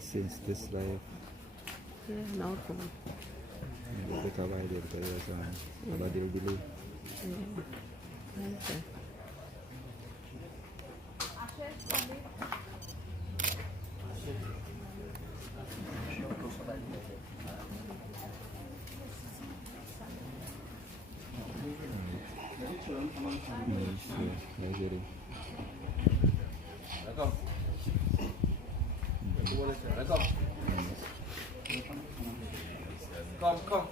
Since this life, now come. the cavalier players on Badil Dili. Okay. Come.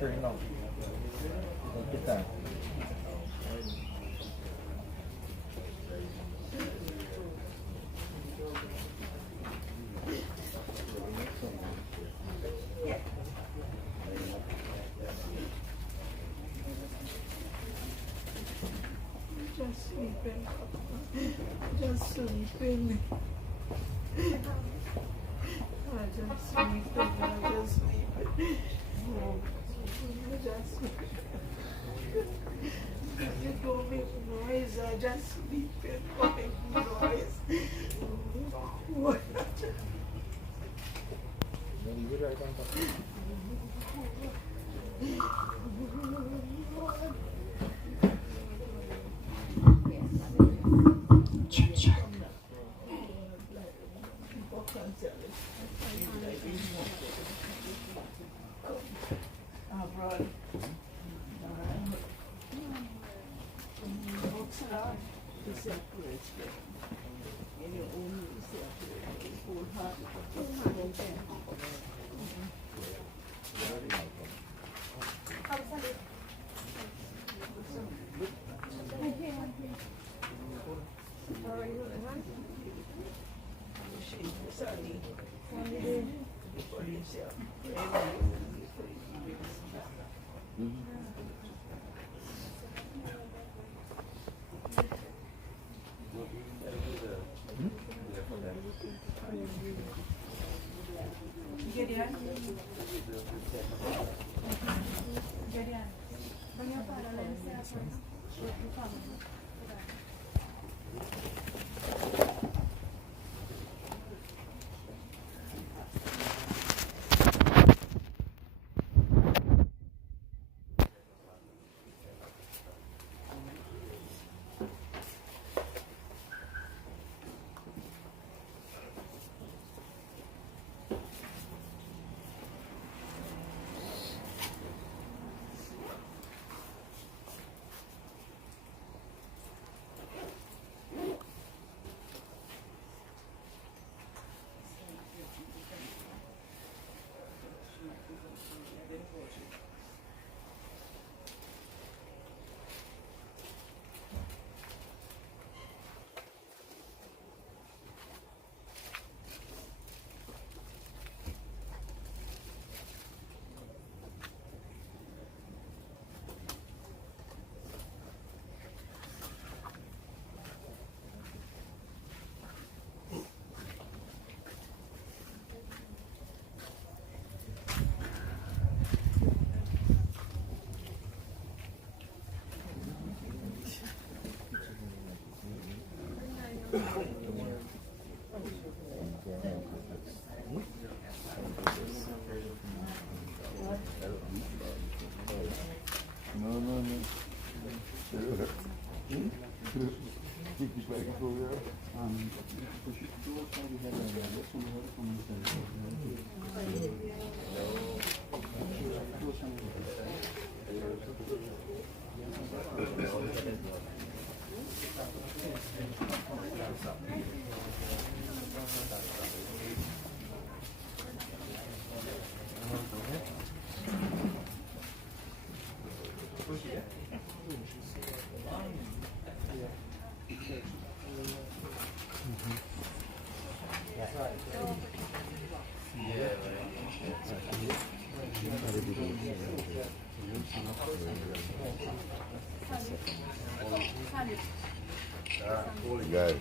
Train on. Don't get that. Just sleeping. Just sleeping. I just sleeping. You don't make noise. I just sleeping. Don't make noise. separate them. And you only separate wholehearted. Go.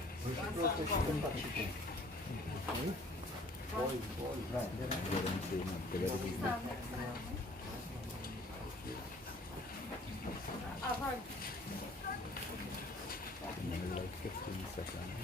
Like 15 seconds.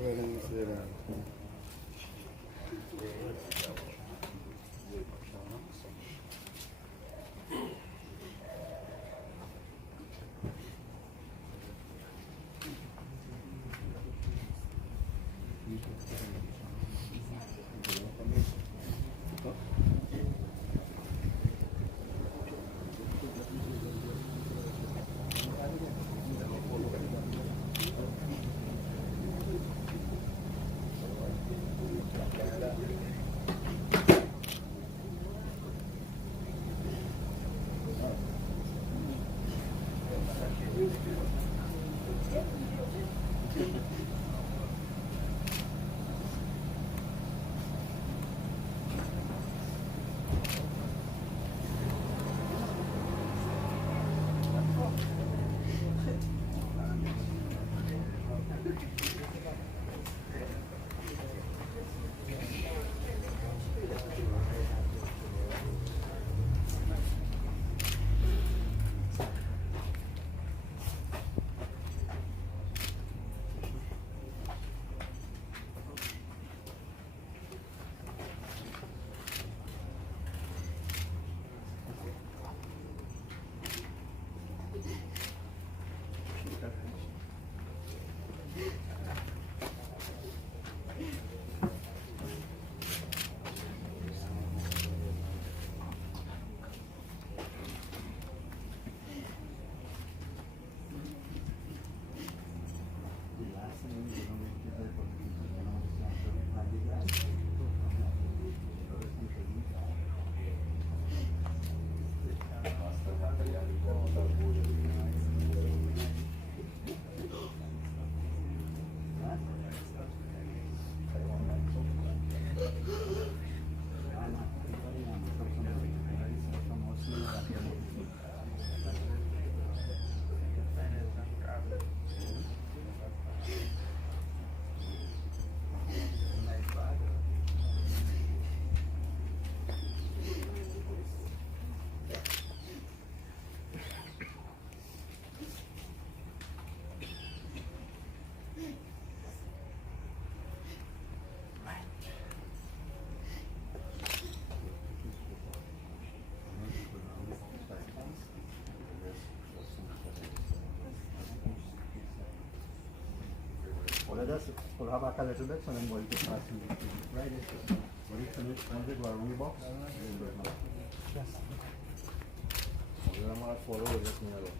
Go ahead and sit down. adesso con la vacca del adesso non vuoi che passi right vuoi che non spende guarda un box Volevamo la fuori ora signore.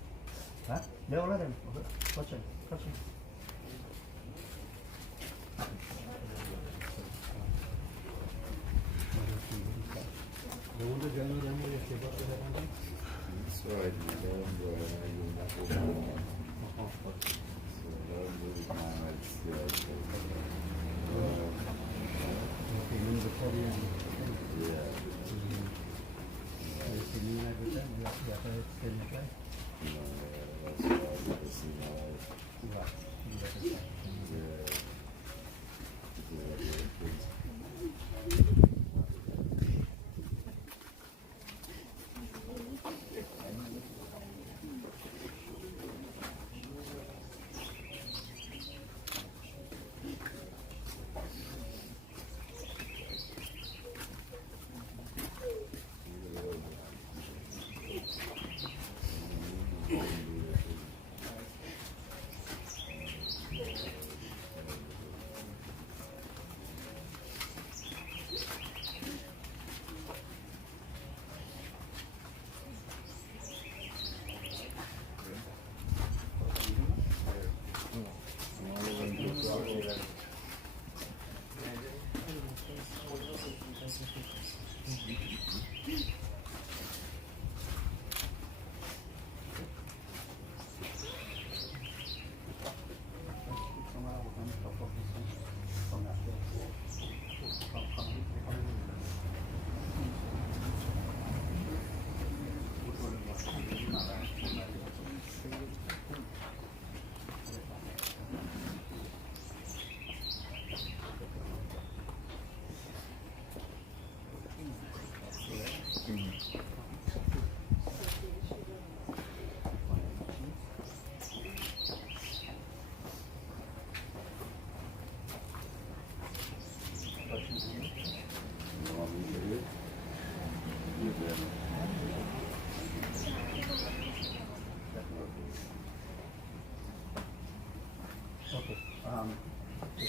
devo la dem faccio So I don't go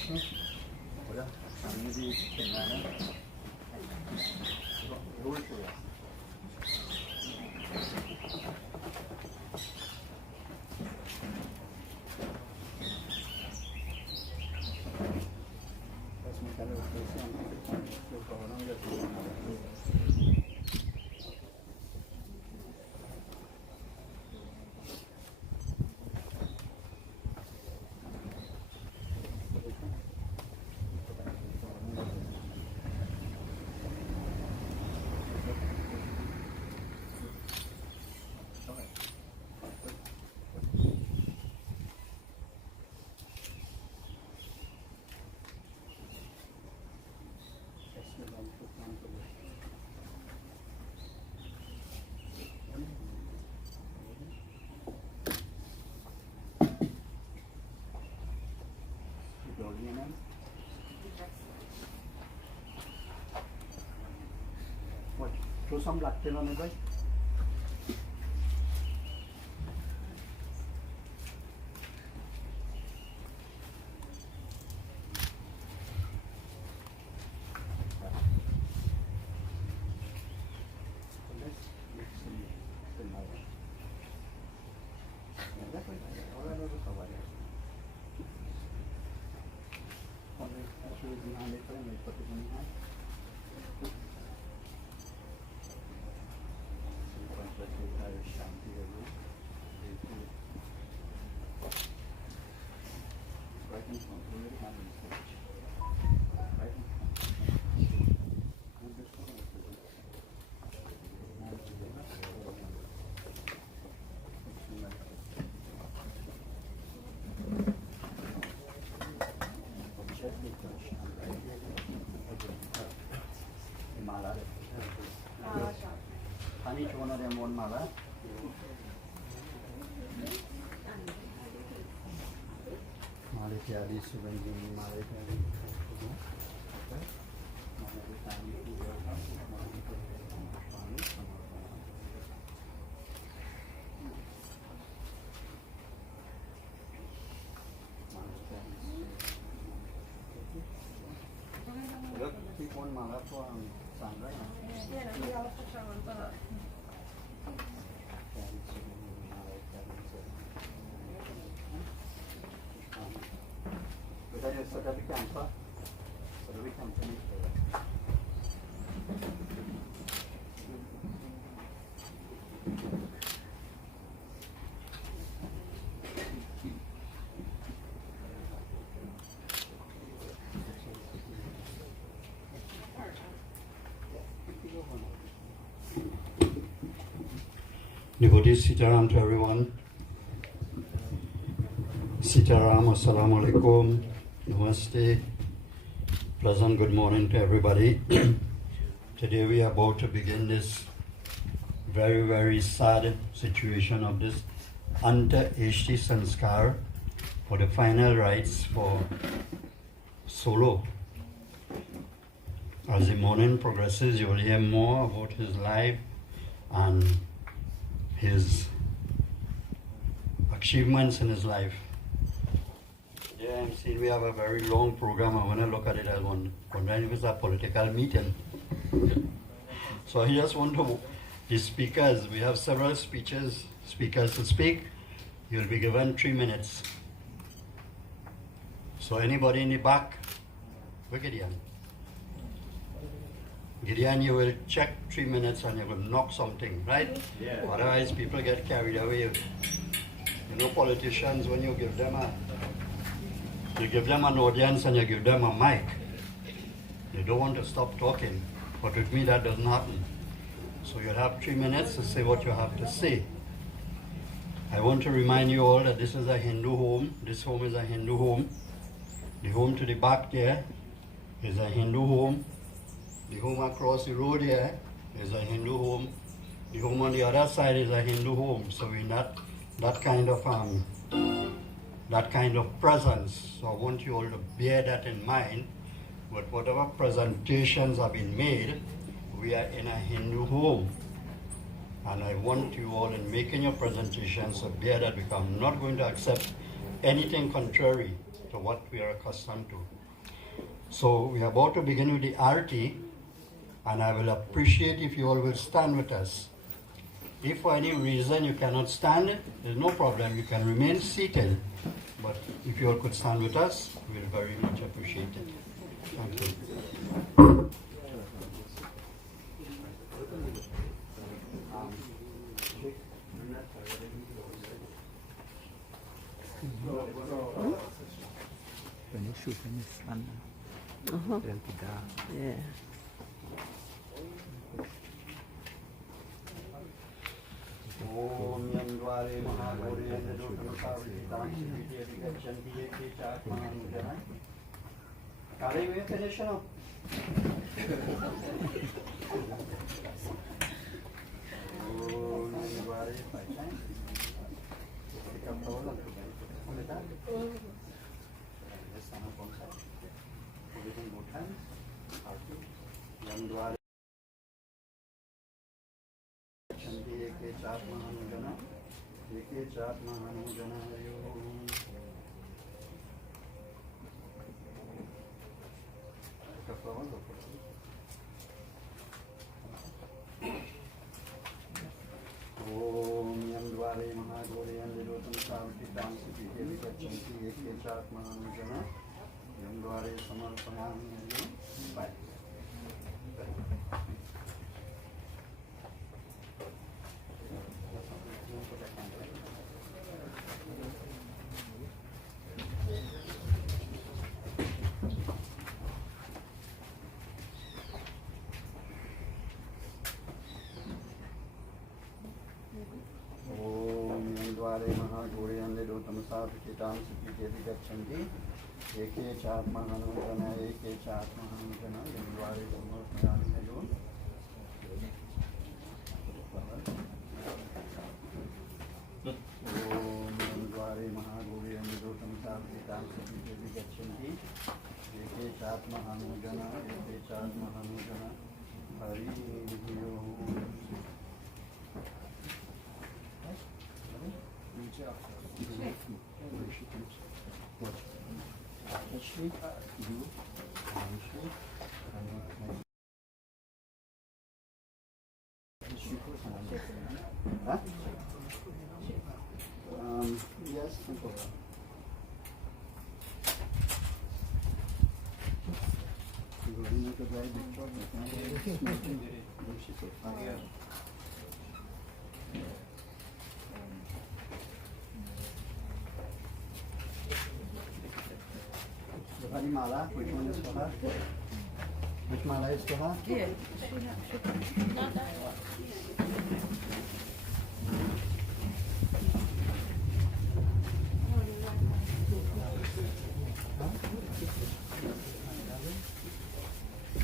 questo ora siamo di pennare Show some lactate on it, right? Each one of them one mala. Malaysia is when Malaysia सांगा ना. Nie no, ja słyszałam to. बेटा ये सदा भी कैंपा सदा भी कैंपा नहीं करेगा. Devotees, Sitaram to everyone. Sitaram, Assalamu alaikum, Namaste. Pleasant good morning to everybody. Today we are about to begin this very, very sad situation of this Anta-Eshti Sanskar for the final rites for Solo. As the morning progresses, you will hear more about his life and his achievements in his life. Yeah, I'm seeing we have a very long program. I want to look at it as one if it's a political meeting. So I just want to, the speakers, we have several speakers to speak. You'll be given 3 minutes. So anybody in the back, where Gideon? Gideon, you will check 3 minutes and you will knock something, right? Yeah. Otherwise people get carried away. You know, politicians, when you give them an audience and you give them a mic, they don't want to stop talking. But with me that doesn't happen. So you'll have 3 minutes to say what you have to say. I want to remind you all that this is a Hindu home. This home is a Hindu home. The home to the back there is a Hindu home. The home across the road here is a Hindu home. The home on the other side is a Hindu home. So we're not that kind of presence. So I want you all to bear that in mind. But whatever presentations have been made, we are in a Hindu home. And I want you all in making your presentations to bear that because I'm not going to accept anything contrary to what we are accustomed to. So we are about to begin with the arti, and I will appreciate if you all will stand with us. If for any reason you cannot stand, there's no problem, you can remain seated. But if you all could stand with us, we'll very much appreciate it. Thank you. When you shoot in the sun, Uh-huh. they'll be dark. Yeah. Om Yandware Mahagore Yandadotamasavitansi Kare we finish now. Om Yandware Paisan. Pick up the whole Yandware Eke Chat Mahanujana, Eke Chat Mahanujana, Om Yandware Mahagore Yandirotam Savati Tansi Piti Kachanti Eke Chat Mahanujana, Yandware Samarpanam. Bye. Yandware Mahagore Yandirotam Savati Piti Kachanti Eke Chat Mahanujana, Eke Chat Mahanujana, Yandware Samarpanam. Om Yandware Mahagore Yandirotam Savati Piti Kachanti Eke Chat Mahanujana, Eke Chat Mahanujana, Hari Om. Mala, which one is for her? Which mala is for her? Yeah.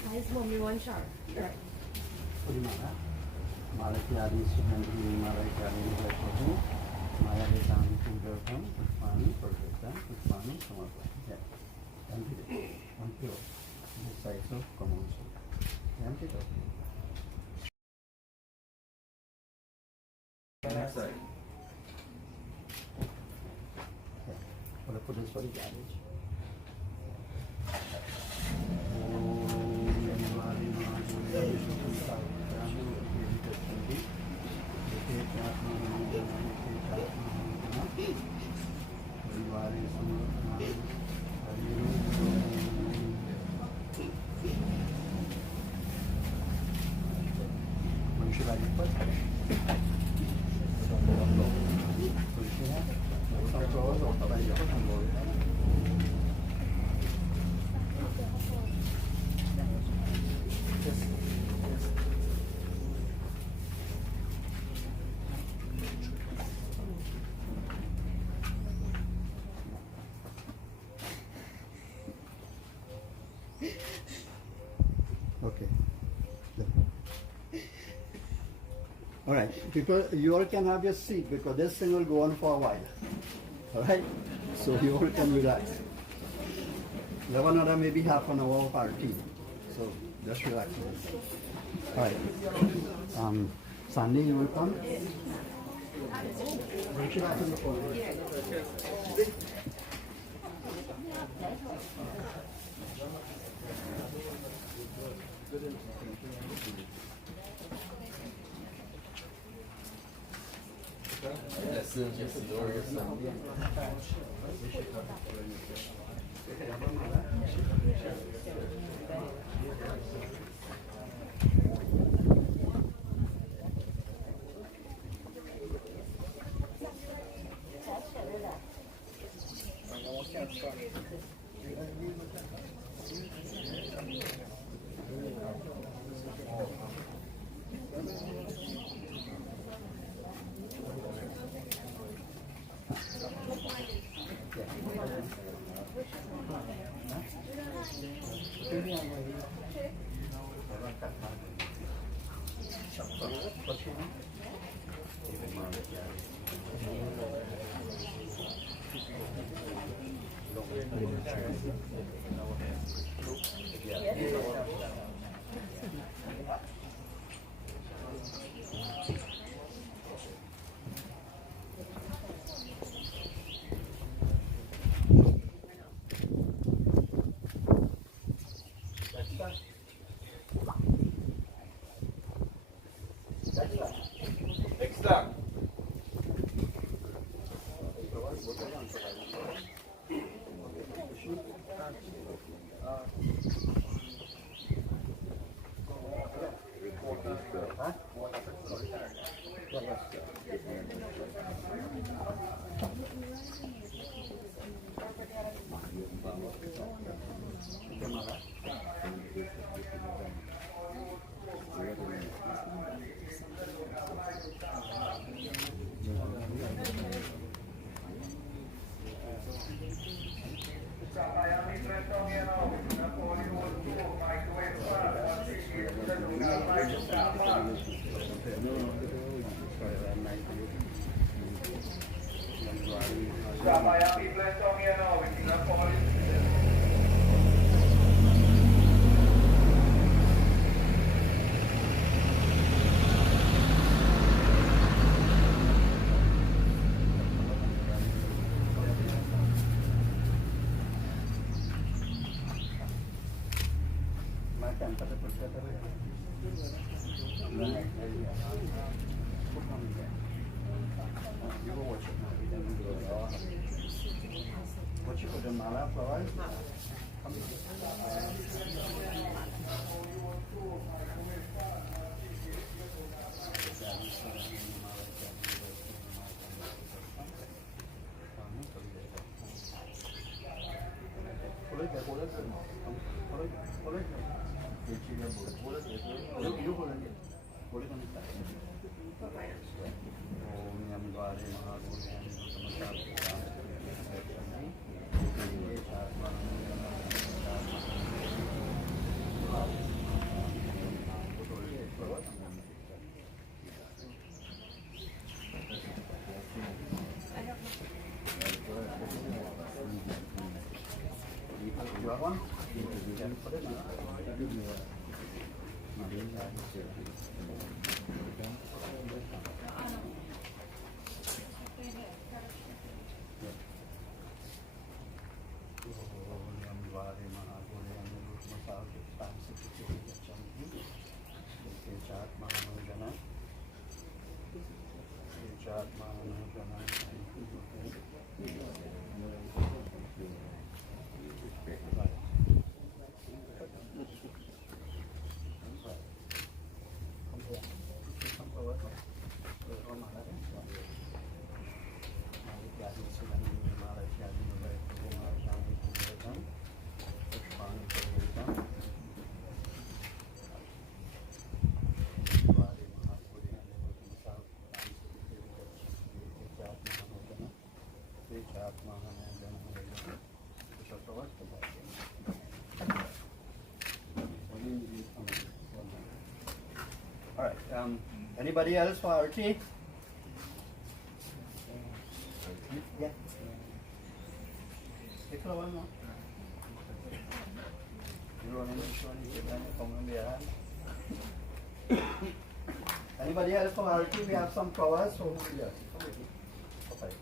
Nice mommy, one shower. Right. Mala. Mala ki adi suhan mala ki adi hai. Mala ke saamne sundartam, pushpani, pradesam, pushpani, samarpan. Yeah. Thank you. This size of common soul. Thank you. Next side. Okay. I'll put this for the garage. When should I get put? Okay. All right, people, you all can have your seat because this thing will go on for a while. All right, so you all can relax. 11 or maybe half an hour party, so just relax. All right, Sandy, you will come. You will watch it now. What you put in mala flowers? You have one? Yeah, put it All right. Anybody else for RT? Yeah. Take a one more. You want to Anybody else for RT? We have some flowers. So yes. Okay.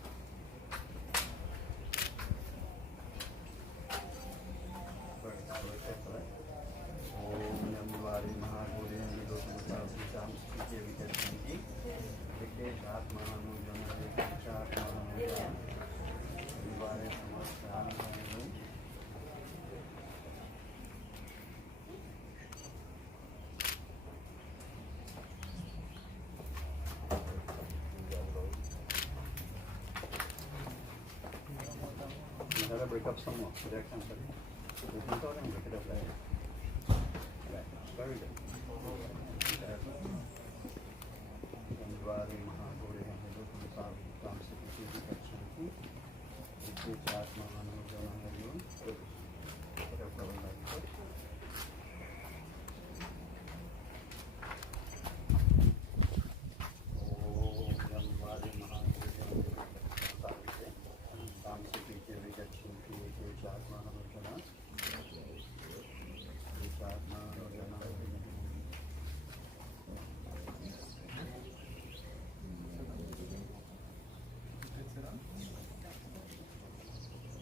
I'm going to break up some more so they can study. So we can go and break it up later. Right. Very good.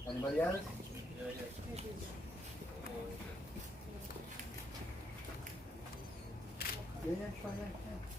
Anybody else? Yeah, try that. Yeah.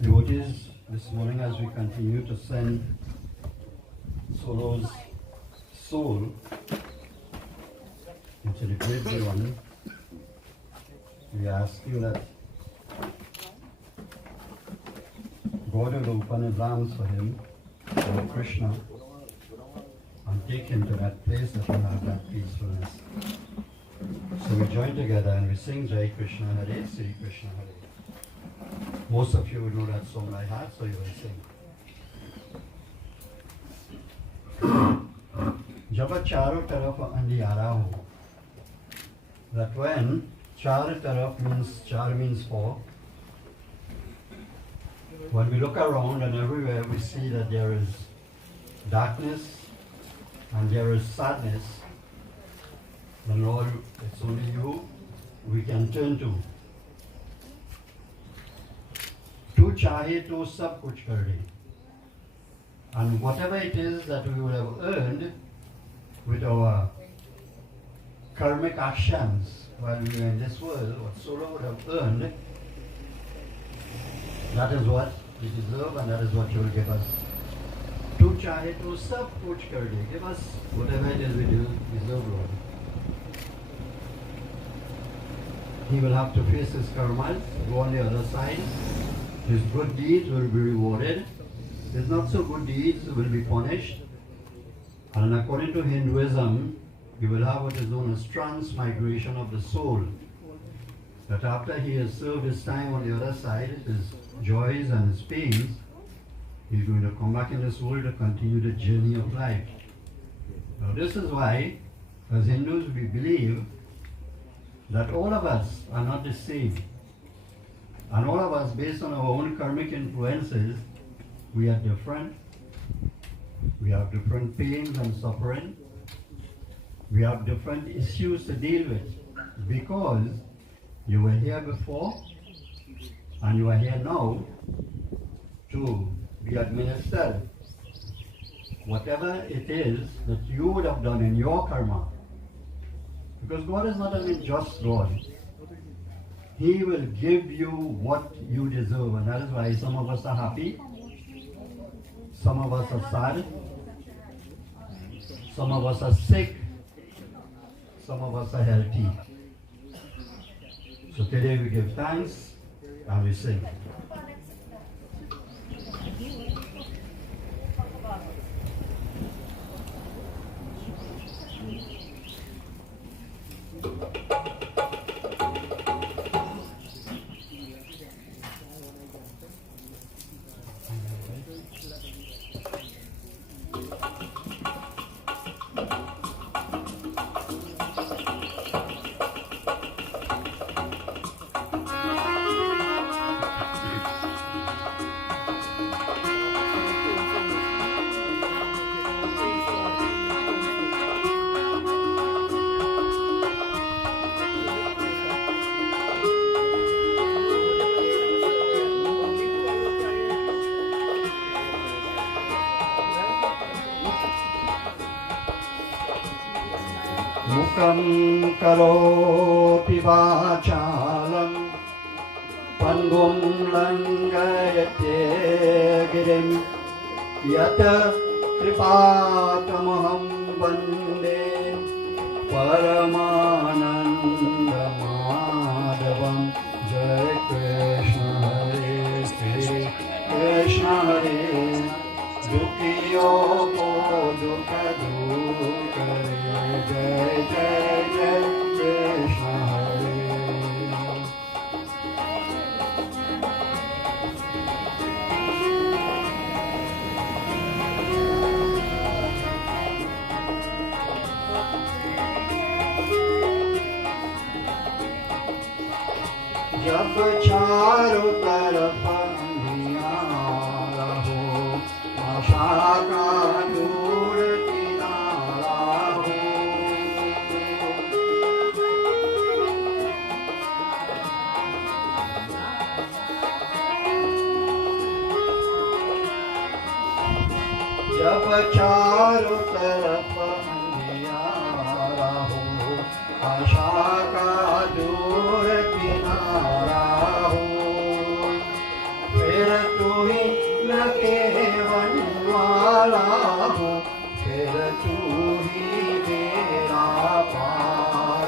Eulogies this morning as we continue to send Solo's soul to the great one, we ask you that God will open his arms for him, Lord Krishna, and take him to that place that will have that peacefulness. So we join together and we sing Jai Krishna Hare, Sri Krishna Hare. Most of you will know that song by heart, so you will sing. जब चारों तरफ अंधियारा हो, that when चार तरफ means four, when we look around and everywhere we see that there is darkness and there is sadness, then Lord, it's only you we can turn to. Tu chahe to sab kuch kar de. And whatever it is that we would have earned with our karmic actions while we were in this world, what Sura would have earned, that is what we deserve and that is what you will give us. Tu chahe to sab kuch kar de. Give us whatever it is we do deserve, Lord. He will have to face his karmas, go on the other side. His good deeds will be rewarded. His not so good deeds will be punished. And according to Hinduism, you will have what is known as transmigration of the soul. That after he has served his time on the other side, his joys and his pains, he's going to come back in this world to continue the journey of life. Now this is why, as Hindus, we believe that all of us are not the same. And all of us, based on our own karmic influences, we are different. We have different pains and suffering. We have different issues to deal with. Because you were here before, and you are here now to be administered whatever it is that you would have done in your karma. Because God is not an unjust God. He will give you what you deserve, and that is why some of us are happy, some of us are sad, some of us are sick, some of us are healthy. So today we give thanks and we sing. Mukam karoti vachalam pangum langayate girim yata kripatamaham vande paramananda madhavam. Jai Krishna Hare Sri Krishna Hare Dukiyo ko dukha dur kare. Jai Jai Jai Krishna Hare. जब चारों तरफ अंधियारा हो, आशा का नूर किनारा हो। जब चारों तरफ अंधियारा हो, आशा का दूर किनारा हो, फिर तू ही लकेवन वाला हो, फिर तू ही मेरा पार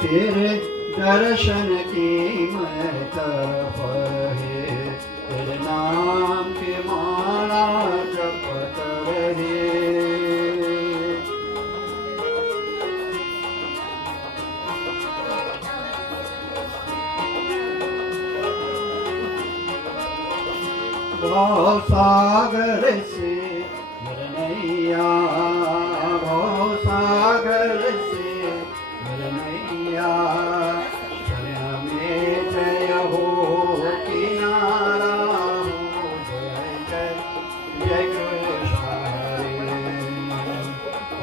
तेरे दर्शन की मैं तरफ है, तेरे नाम की माला जपत रहे। भव सागर से नैया, भव सागर से नैया, शरण में जय हो किनारा हो। जय जय जय कृष्ण हरे,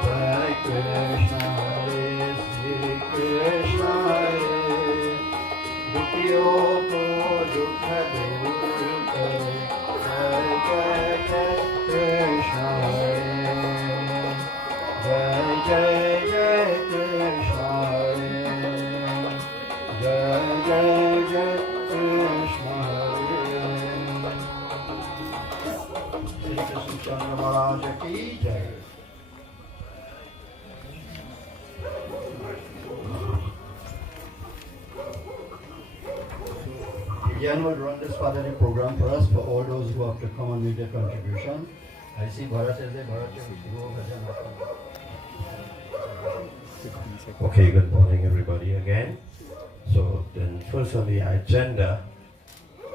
जय कृष्ण हरे, श्री कृष्ण हरे। दुखियों को दुख दूर करे, जय जय जय कृष्ण हरे, जय जय जय कृष्ण हरे, जय जय जय कृष्ण हरे। श्री कृष्ण चंद्र महाराज की जय। Jan will run this part of the program for us, for all those who have to come and make their contribution. I see Bharat is there. Bharat, you go Bhajan. Okay, good morning everybody again. So then first on the agenda,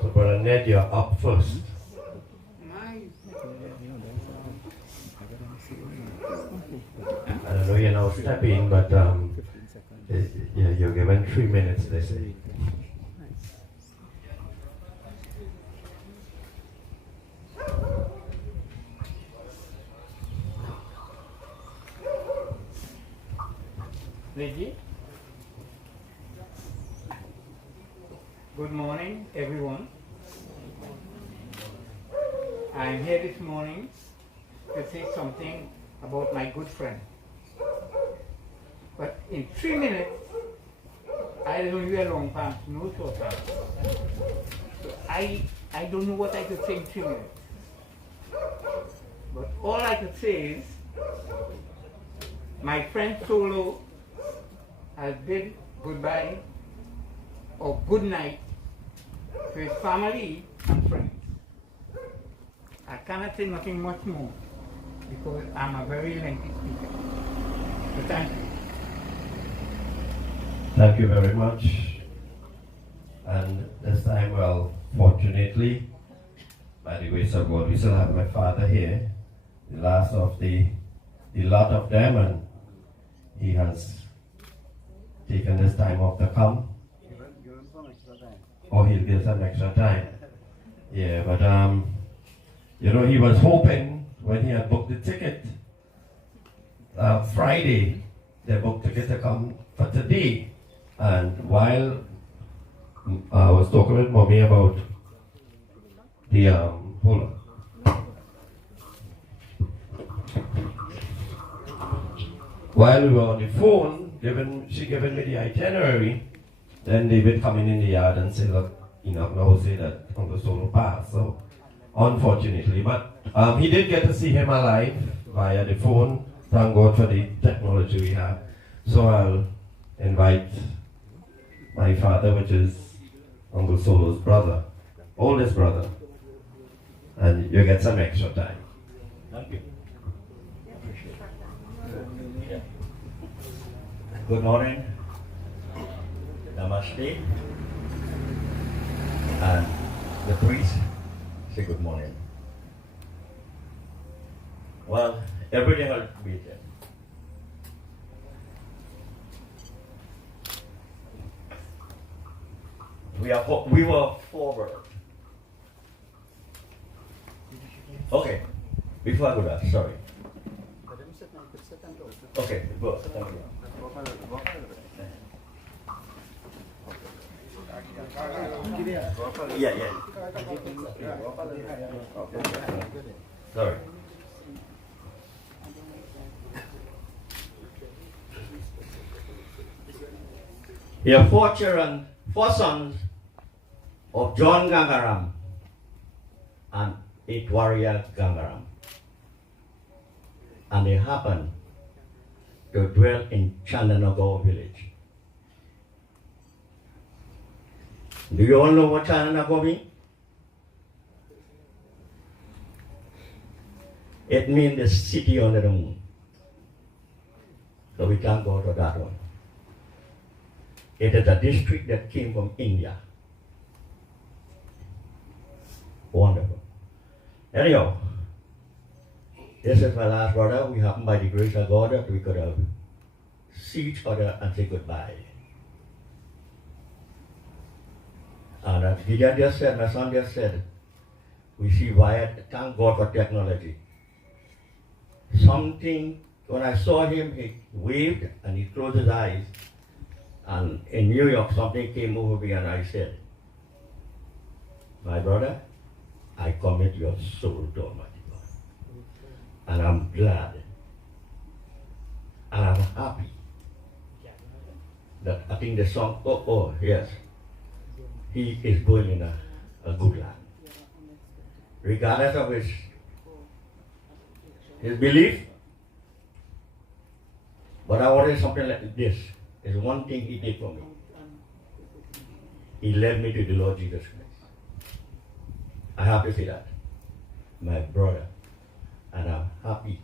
so Brother Ned, you're up first. I know you're now stepping, but you're given 3 minutes, they say. Reggie. Good morning, everyone. I am here this morning to say something about my good friend. But in 3 minutes, I don't wear long pants, no short pants. So I don't know what I could say in 3 minutes. But all I could say is, my friend Solo has bid goodbye or good night to his family and friends. I cannot say nothing much more because I'm a very lengthy speaker. So thank you. Thank you very much. And this time, well, fortunately, by the grace of God, we still have my father here, the last of the lot of them, and he has taken this time off to come. Or he'll give some extra time. Yeah, but you know, he was hoping when he had booked the ticket Friday, they're booked to get to come for today. And while I was talking with Mommy about the, hold on. While we were on the phone, she given me the itinerary, then David coming in the yard and say, look, you know, now say that Uncle Solo passed. So, unfortunately, but he did get to see him alive via the phone. Thank God for the technology we have. So I'll invite my father, which is Uncle Solo's brother, oldest brother, and you get some extra time. Thank you. Good morning. Namaste. And the priest say good morning. Well, everything will be there. We were forward. Okay, before I go there, sorry. Okay, go. Thank you. Yeah. Sorry. There are four sons of John Gangaram and 8 warrior Gangaram. And they happened to dwell in Chandanagar village. Do you all know what Chandanagar means? It means the city under the moon. So we can't go to that one. It is a district that came from India. Wonderful. Anyhow, this is my last brother. We happen by the grace of God that we could have see each other and say goodbye. And as Gideon just said, my son just said, we see Wyatt, thank God for technology. Something, when I saw him, he waved and he closed his eyes. And in New York, something came over me and I said, my brother, I commit your soul to Almighty God. And I'm glad and I'm happy that I think the song, oh, yes, he is going in a good land. Regardless of his belief, but I wanted something like this. There's one thing he did for me. He led me to the Lord Jesus Christ. I have to say that. My brother. And I'm happy.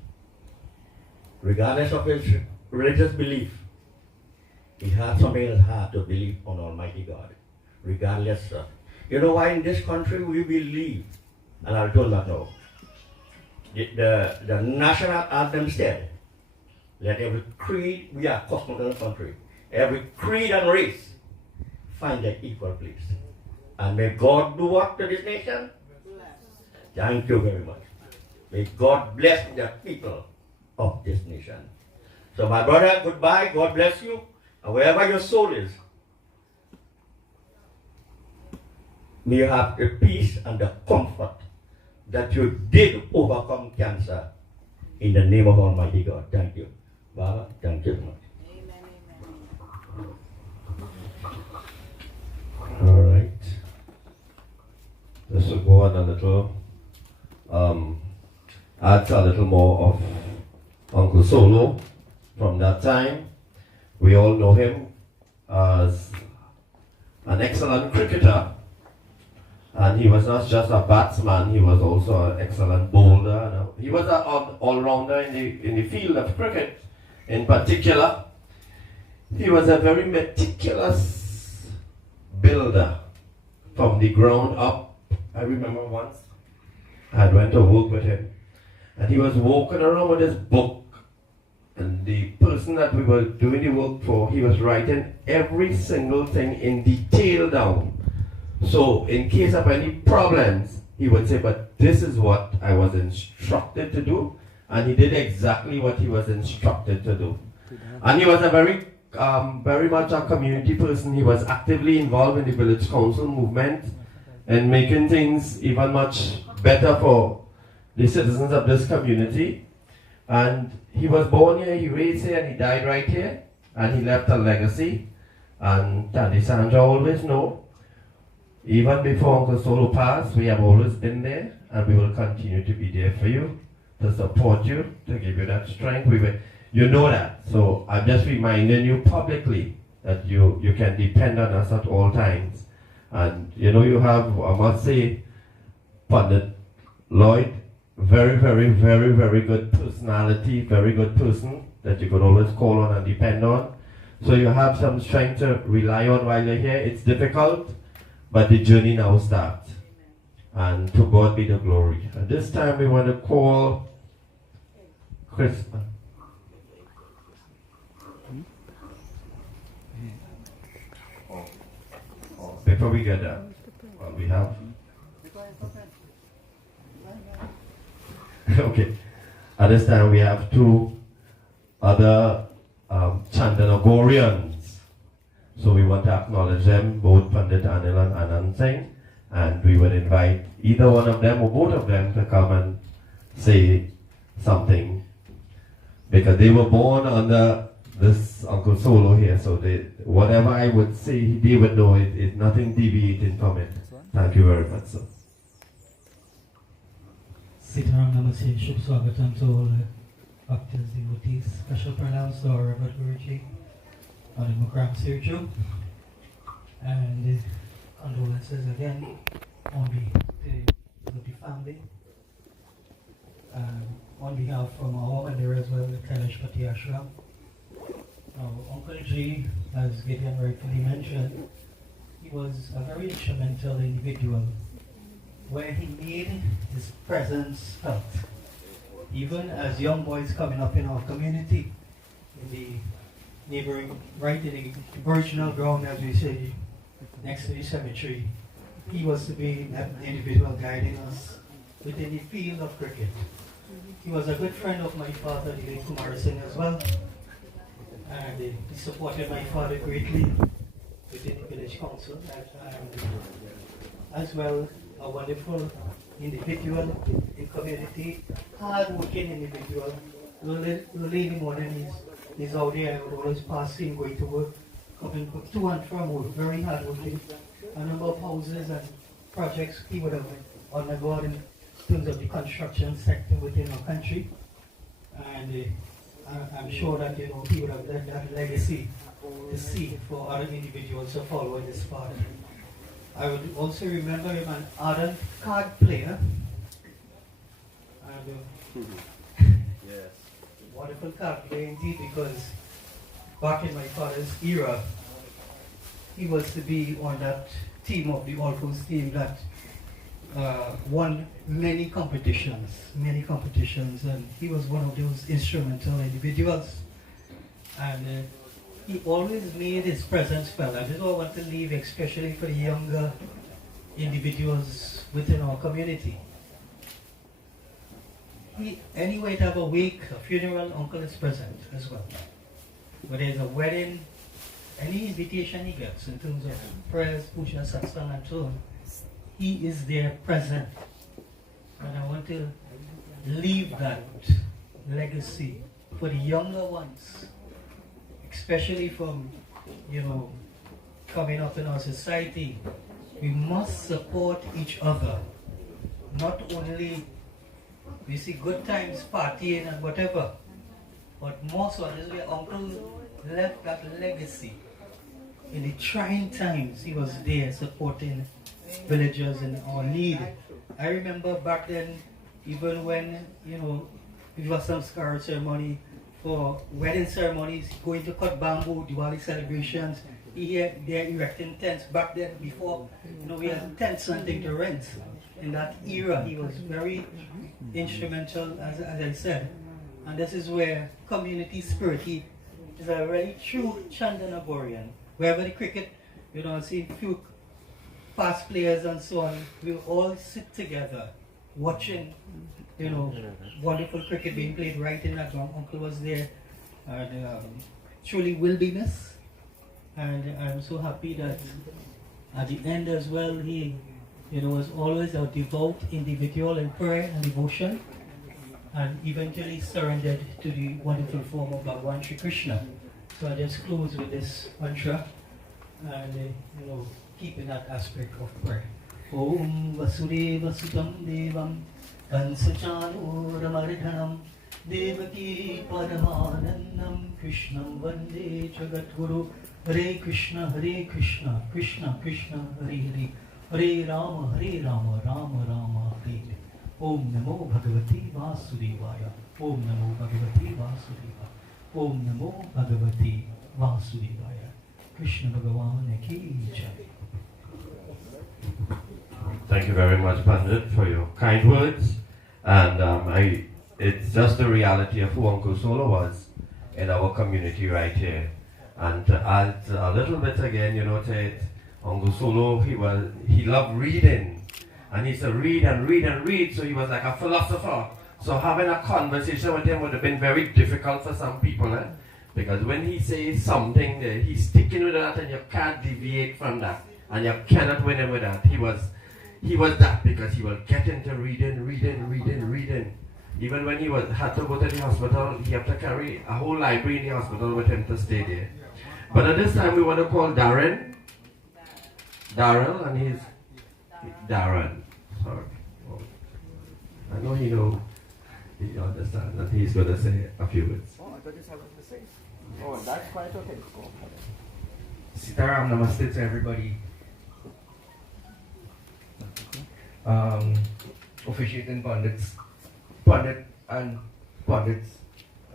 Regardless of his religious belief, he had something in his heart to believe on Almighty God. Regardless of. You know why in this country we believe, and I'll tell that now. The national anthem said, let every creed, we are a cosmopolitan country, every creed and race find their equal place. And may God do what to this nation? Thank you very much. May God bless the people of this nation. So my brother, goodbye, God bless you. And wherever your soul is, may you have the peace and the comfort that you did overcome cancer in the name of Almighty God. Thank you. Baba, thank you very much. All right. This will go on a little, adds a little more of Uncle Solo from that time. We all know him as an excellent cricketer, and he was not just a batsman, he was also an excellent bowler. He was an all-rounder in the field of cricket. In particular, he was a very meticulous builder from the ground up. I remember once I went to work with him, and he was walking around with his book, and the person that we were doing the work for, he was writing every single thing in detail down. So in case of any problems, he would say, but this is what I was instructed to do, and he did exactly what he was instructed to do. And he was a very much a community person. He was actively involved in the village council movement and making things even much better for the citizens of this community. And he was born here, he raised here, and he died right here. And he left a legacy. And Tante Sandra always know, even before Uncle Solo passed, we have always been there, and we will continue to be there for you, to support you, to give you that strength. You know that. So I'm just reminding you publicly that you can depend on us at all times. And you know, you have, I must say, Pandit Lloyd, very, very, very, very good personality, very good person that you could always call on and depend on. So you have some strength to rely on while you're here. It's difficult, but the journey now starts. And to God be the glory. At this time we want to call Chris. Before we get that, we have. Okay. At this time we have two other Chandanagorians. So we want to acknowledge them, both Pandit Anil and Anand Singh, and we would invite either one of them or both of them to come and say something, because they were born under this Uncle Solo here, so whatever I would say, they would know it nothing deviating from it. Thank you very much, sir. Sitaram Namaste, Shubh Swagatam to all Bhaktas, devotees. Special pranams to our Reverend Guruji on the Mugram Sirju, and condolences again on the family. On behalf from our home and there as well, the Kailashpati Ashram. Now, Uncle G, as Gideon rightfully mentioned, he was a very instrumental individual where he made his presence felt. Even as young boys coming up in our community, in the neighboring, right in the original ground, as we say, next to the cemetery, he was to be that individual guiding us within the field of cricket. He was a good friend of my father, the late Kumar Singh, as well, and he supported my father greatly within the village council, as well a wonderful individual in community, hard-working individual. Early in the morning, he's out there, I would always pass him going to work, coming to and from work, very hard-working. A number of houses and projects he would have undergone in terms of the construction sector within our country. And I'm sure that he would have left that legacy to see for other individuals to follow in this path. I would also remember him an ardent card player. And, Yes. wonderful card player indeed, because back in my father's era, he was to be on that team of the All Coast team that won many competitions, and he was one of those instrumental individuals. And he always made his presence felt. And this is what I want to leave, especially for the younger individuals within our community. Anyway, to have a wake, a funeral, Uncle is present as well. Whether there's a wedding, any invitation he gets in terms of prayers, puja, satsang, and so on, he is there present. And I want to leave that legacy for the younger ones, especially from, coming up in our society. We must support each other. Not only we see good times, partying and whatever, but more so, this is where Uncle left that legacy. In the trying times, he was there supporting villagers in our need. I remember back then, even when, it was some scar ceremony, for wedding ceremonies, going to cut bamboo, Diwali celebrations, there erecting tents. Back then, before, we had tents and things to rent. In that era, he was very instrumental, as I said. And this is where community spirit, he is a really true Chandanagorian. Wherever the cricket, see a few past players and so on, we all sit together watching, wonderful cricket being played right in that ground. Uncle was there and truly will be missed. And I'm so happy that at the end as well, he was always a devout individual in prayer and devotion, and eventually surrendered to the wonderful form of Bhagavan Shri Krishna. So I just close with this mantra and keeping that aspect of prayer. Om Vasudeva Sutam Devam Kansachanuramaridhanam Devaki Paramanandam Krishnam Vande Jagadguru. Hare Krishna, Krishna Krishna, Hare Hare, Hare Rama, Rama Rama, Hare Hare. Om Namo Bhagavati Vasudevaya. Om Namo Bhagavati Vasudevaya. Om Namo Bhagavati Vasudevaya. Krishna Bhagavan Ki Jai. Thank you very much, Pandit, for your kind words. And it's just the reality of who Uncle Solo was in our community right here. And to add a little bit again, to Uncle Solo, he loved reading. And he used to read and read and read, so he was like a philosopher. So having a conversation with him would have been very difficult for some people, because when he says something, he's sticking with that and you can't deviate from that. And you cannot win him with that. He was that because he will get into reading. Even when he had to go to the hospital, he had to carry a whole library in the hospital with him to stay there. But at this time we want to call Darren, and he's Darren. Sorry. I know he understands that he's going to say a few words. Oh, I thought you said what to say. Oh, that's quite okay. Go. Sitaram Namaste to everybody. Officiating pundits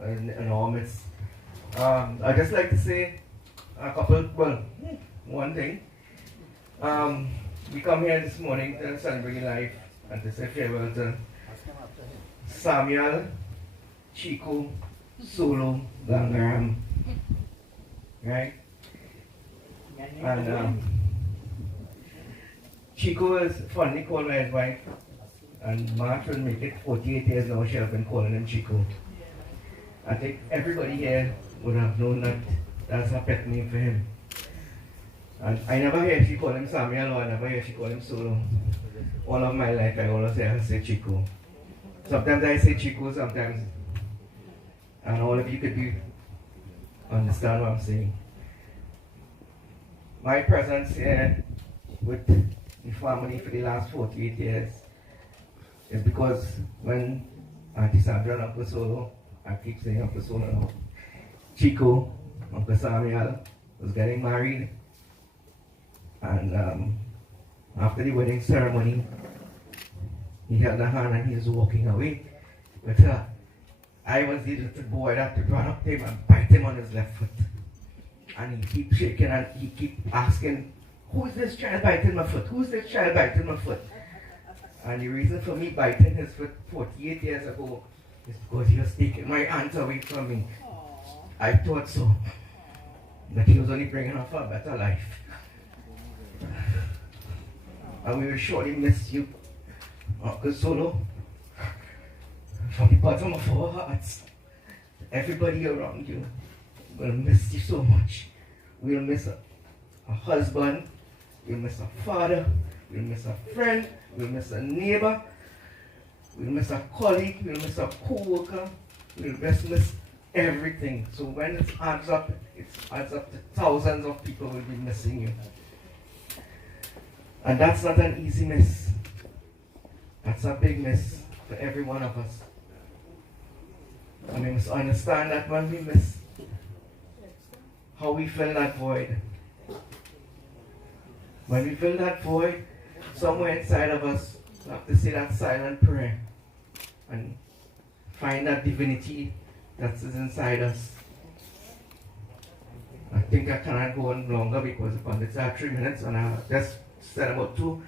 in our midst. I'd just like to say one thing. We come here this morning to celebrate life and to say farewell to Samuel, Chico, Solo, Gangaram. Right? And Chico is fondly called by his wife, and March will make it 48 years now she has been calling him Chico. I think everybody here would have known that that's a pet name for him. And I never hear she call him Samuel, or I never hear she call him Solo. All of my life I always say Chico. Sometimes I say Chico, sometimes, and all of you could understand what I'm saying. My presence here with the family for the last 48 years is because when Auntie Sandra and Uncle Solo, I keep saying Uncle Solo now, Chico, Uncle Samuel was getting married, and after the wedding ceremony, he held her hand and he was walking away with her. I was the little boy that run up to him and bite him on his left foot. And he keeps shaking and he keeps asking, who's this child biting my foot? Who's this child biting my foot? And the reason for me biting his foot 48 years ago is because he was taking my aunt away from me. I thought so. That he was only bringing her for a better life. And we will surely miss you, Uncle Solo. From the bottom of our hearts, everybody around you will miss you so much. We'll miss a husband, we'll miss a father, we'll miss a friend, we'll miss a neighbor, we'll miss a colleague, we'll miss a co-worker, we'll just miss everything. So when it adds up to thousands of people will be missing you. And that's not an easy miss. That's a big miss for every one of us. And we must understand that when we miss, how we fill that void. When we fill that void, somewhere inside of us, we have to say that silent prayer and find that divinity that is inside us. I think I cannot go on longer because the pundits have 3 minutes and I just said about 2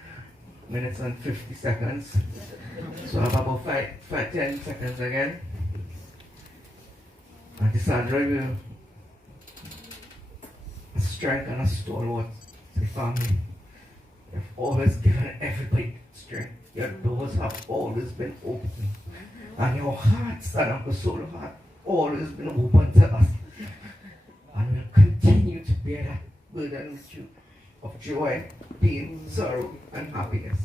minutes and 50 seconds. So I have about 10 seconds again. Auntie Sandra, you a strength and a stalwart to the family. You've always given everybody strength. Your doors have always been open. And your hearts and Uncle Solo's heart always been open to us. And will continue to bear that burden with you of joy, pain, sorrow, and happiness.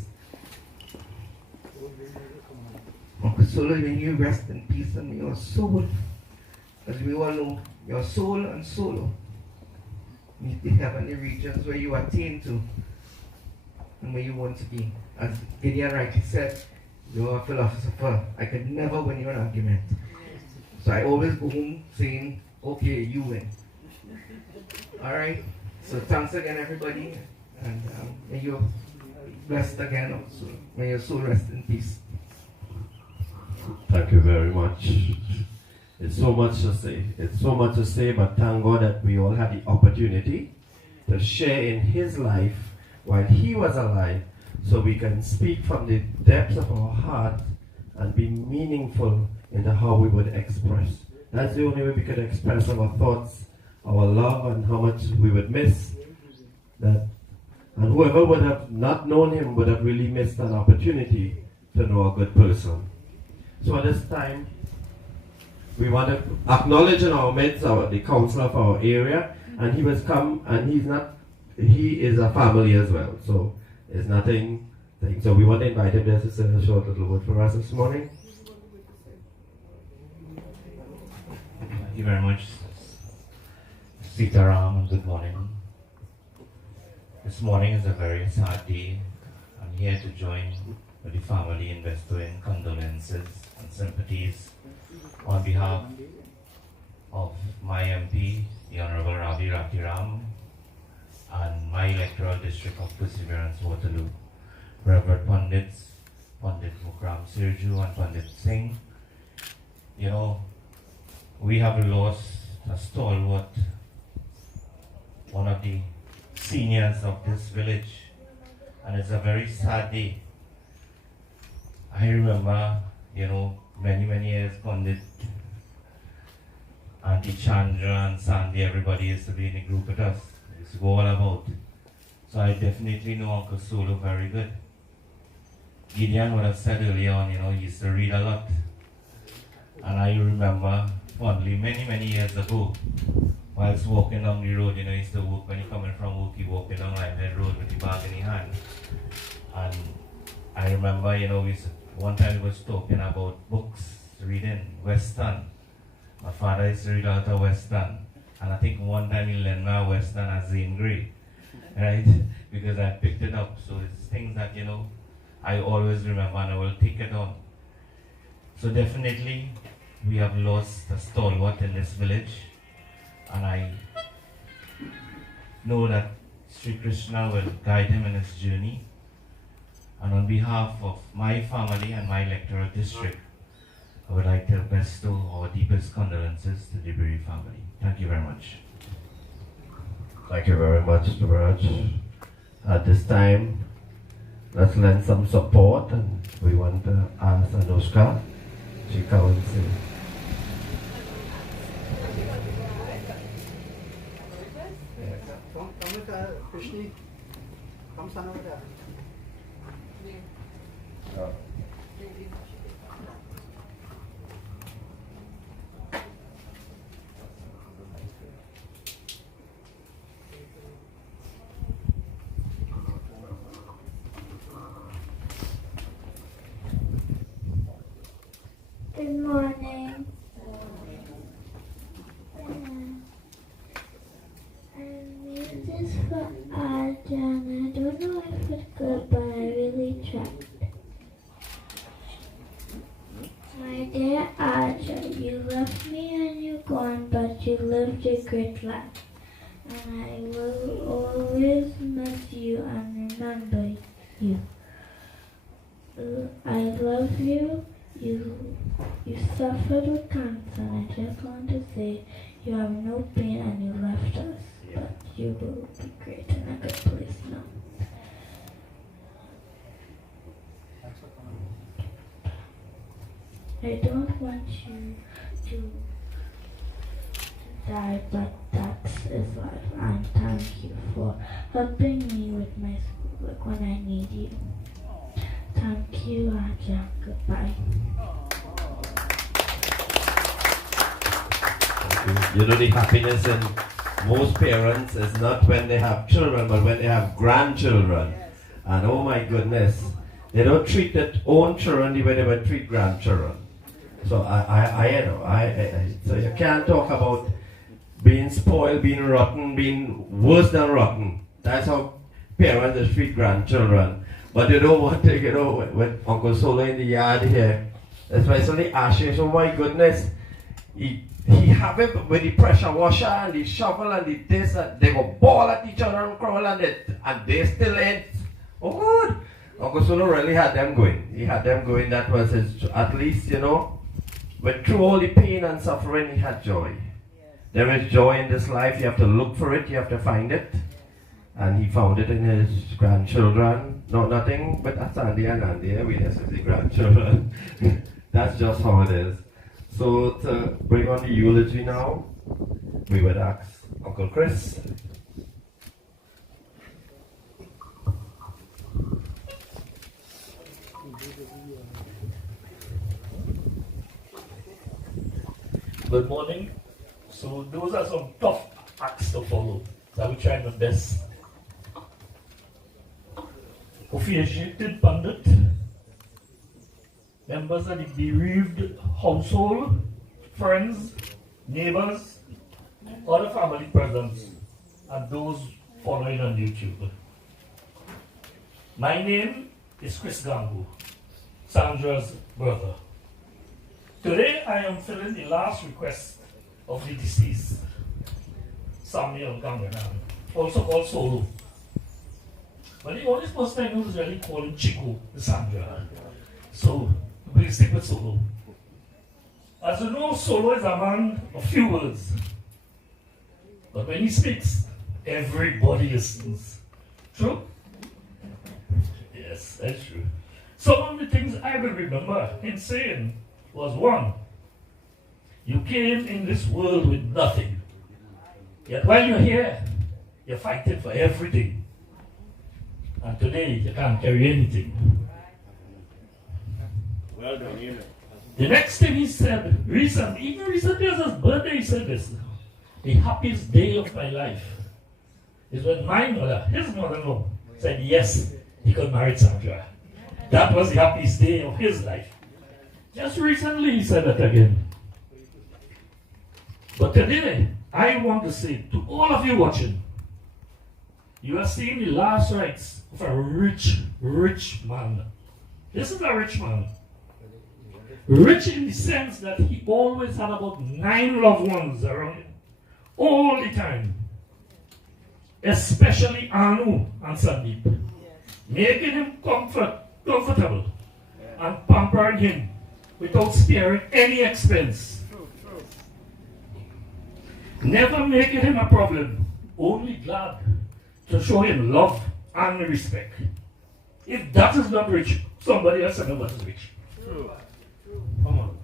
Uncle Solo, when you rest in peace and your soul, as we all know, your soul and solo meet the heavenly regions where you attain to and where you want to be. As Gideon rightly said, you're a philosopher. I could never win you an argument. So I always go home saying, okay, you win. Alright? So thanks again, everybody. And may you're blessed again also. May your soul rest in peace. Thank you very much. It's so much to say. It's so much to say, but thank God that we all had the opportunity to share in his life while he was alive, so we can speak from the depths of our heart and be meaningful into how we would express. That's the only way we could express our thoughts, our love, and how much we would miss that. And whoever would have not known him would have really missed an opportunity to know a good person. So at this time, we want to acknowledge in our midst the council of our area, and he was come, and he is a family as well, so it's nothing. So we want to invite him just to say a short little word for us this morning. Thank you very much, Sitaram. Good morning. This morning is a very sad day. I'm here to join with the family in bestowing condolences and sympathies on behalf of my MP, the Honorable Ravi Rakiram, and my electoral district of Perseverance Waterloo, Reverend Pandits, Pandit Mukram Sirju and Pandit Singh. You know, we have lost a stalwart, one of the seniors of this village, and it's a very sad day. I remember, you know, many years Pandit, Auntie Chandra and Sandy, everybody used to be in the group with us. It used to go all about. So I definitely know Uncle Solo very good. Gideon would have said earlier on, you know, he used to read a lot. And I remember fondly many years ago, whilst walking down the road, you know, he used to walk, when you're coming from work, he walking down Limehead Road with the bag in his hand. And I remember, you know, one time he was talking about books, reading Western. My father used to read a lot of Western. And I think one time he lent me a Western as Zane Grey, right? Because I picked it up. So it's things that, you know, I always remember and I will take it on. So definitely, we have lost a stalwart in this village. And I know that Sri Krishna will guide him in his journey. And on behalf of my family and my electoral district, I would like to bestow our deepest condolences to the Beery family. Thank you very much. Thank you very much, Raj. At this time, let's lend some support, and we want to ask Anushka to come and sing. Come with Krishni. Come stand over there. Good morning. I made this for Aja, and I don't know if it's good, but I really tried. My dear Aja, you left me and you're gone, but you lived a great life. And I will always miss you and remember you. I love you. You suffered with cancer, and I just want to say you have no pain and you left us, but you will be great in a good place now. I don't want you to die, but that is life, and thank you for helping me with my schoolwork when I need you. Thank you, Aja. Goodbye. You know, the happiness in most parents is not when they have children, but when they have grandchildren. And oh my goodness, they don't treat their own children the way they would treat grandchildren. So so you can't talk about being spoiled, being rotten, being worse than rotten. That's how parents treat grandchildren. But you don't want to, when Uncle Solo in the yard here, especially Ashes, oh my goodness, he have it with the pressure washer and the shovel and the this, and they go ball at each other and crawl and they still ain't. Oh good. Uncle Solo really had them going. He had them going. That was his, at least, but through all the pain and suffering, he had joy. There is joy in this life. You have to look for it. You have to find it. And he found it in his grandchildren. No, nothing but Sandy and Andy. We just the grandchildren. That's just how it is. So to bring on the eulogy now, we would ask Uncle Chris. Good morning. So those are some tough acts to follow. So I will try my best. Officiated Pandit, members of the bereaved household, friends, neighbors, other family present, and those following on YouTube. My name is Chris Gangu, Sandra's brother. Today I am filling the last request of the deceased, Samuel GANGARAM, also called Solo. But the only person I know is really called him Chico, the Sandra. So we'll stick with Solo. As you know, Solo is a man of few words. But when he speaks, everybody listens. True? Yes, that's true. Some of the things I will remember him saying was, one, you came in this world with nothing. Yet while you're here, you're fighting for everything. And today, you can't carry anything. Well done, you know. The next thing he said, even recently as his birthday, he said this: the happiest day of my life is when my mother, his mother-in-law, said yes, he could marry Sandra. That was the happiest day of his life. Just recently he said that again. But today, I want to say to all of you watching, you are seeing the last rites of a rich, rich man. This is a rich man. Rich in the sense that he always had about 9 loved ones around him. All the time. Especially Anu and Sandeep. Making him comfortable and pampering him without sparing any expense. Never making him a problem. Only glad to show him love and respect. If that is not rich, somebody else will know what is rich. Come on.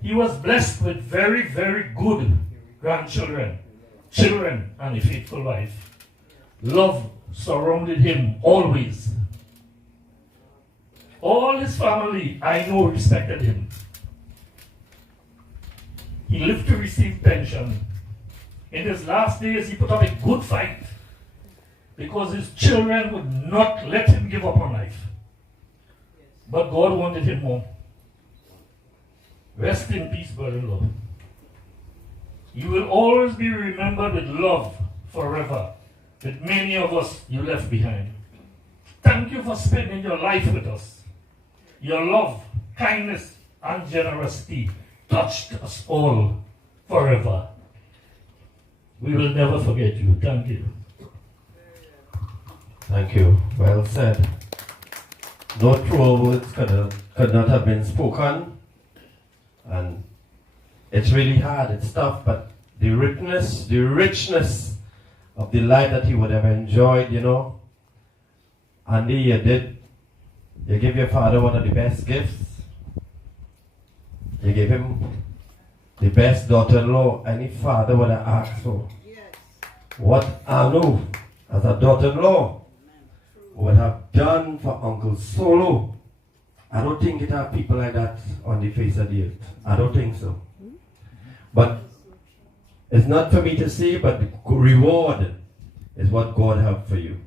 He was blessed with very, very good grandchildren, children, and a faithful wife. Love surrounded him always. All his family, I know, respected him. He lived to receive pension. In his last days, he put up a good fight because his children would not let him give up on life. But God wanted him more. Rest in peace, brother-in-law. You will always be remembered with love forever. With many of us you left behind. Thank you for spending your life with us. Your love, kindness, and generosity touched us all forever. We will never forget you. Thank you. Thank you. Well said. No truer words could not have been spoken. And it's really hard, it's tough, but the richness of the life that he would have enjoyed, Andy, you gave your father one of the best gifts. You gave him the best daughter-in-law any father would have asked for. What Anu, as a daughter-in-law, would have done for Uncle Solo. I don't think it have people like that on the face of the earth. I don't think so. But It's not for me to say, but reward is what God have for you.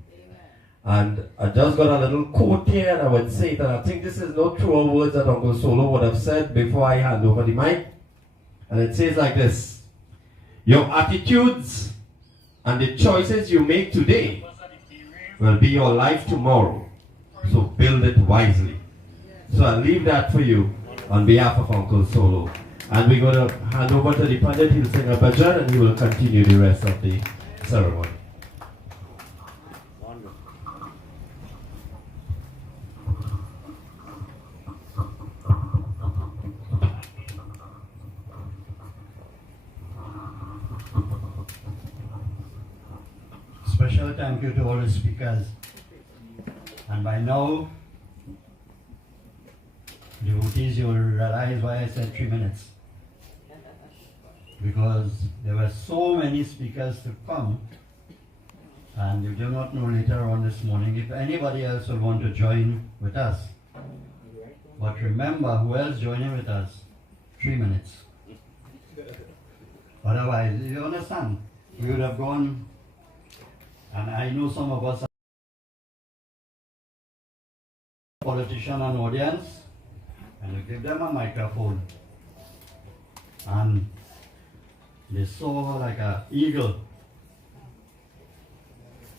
And I just got a little quote here, and I would say that I think this is no truer words that Uncle Solo would have said before I hand over the mic. And it says like this: your attitudes and the choices you make today will be your life tomorrow. So build it wisely. So I leave that for you on behalf of Uncle Solo. And we're going to hand over to the Pandit. He'll sing a bhajan and he will continue the rest of the ceremony. Special thank you to all the speakers. And by now, devotees, you will realize why I said 3 minutes. Because there were so many speakers to come, and you do not know later on this morning if anybody else will want to join with us. But remember, who else joining with us? 3 minutes. Otherwise, you understand, we would have gone, and I know some of us are politician and audience, and you give them a microphone, and they soar like an eagle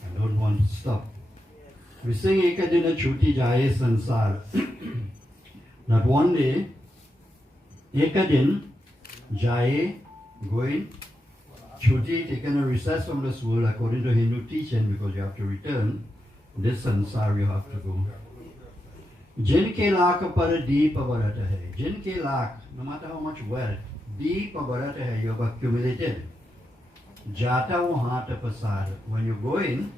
and don't want to stop. We sing Ek Din Chuti Jaye Sansar, that one day, Ek Din Jaye, going, Chuti, taken a recess from this world according to Hindu teaching, because you have to return, this Sansar you have to go. Jinke lakh par deep bharat hai. Jinke lakh, no matter how much wealth, deep bharat hai, you have accumulated. Jata wo haat pasar. When you go in,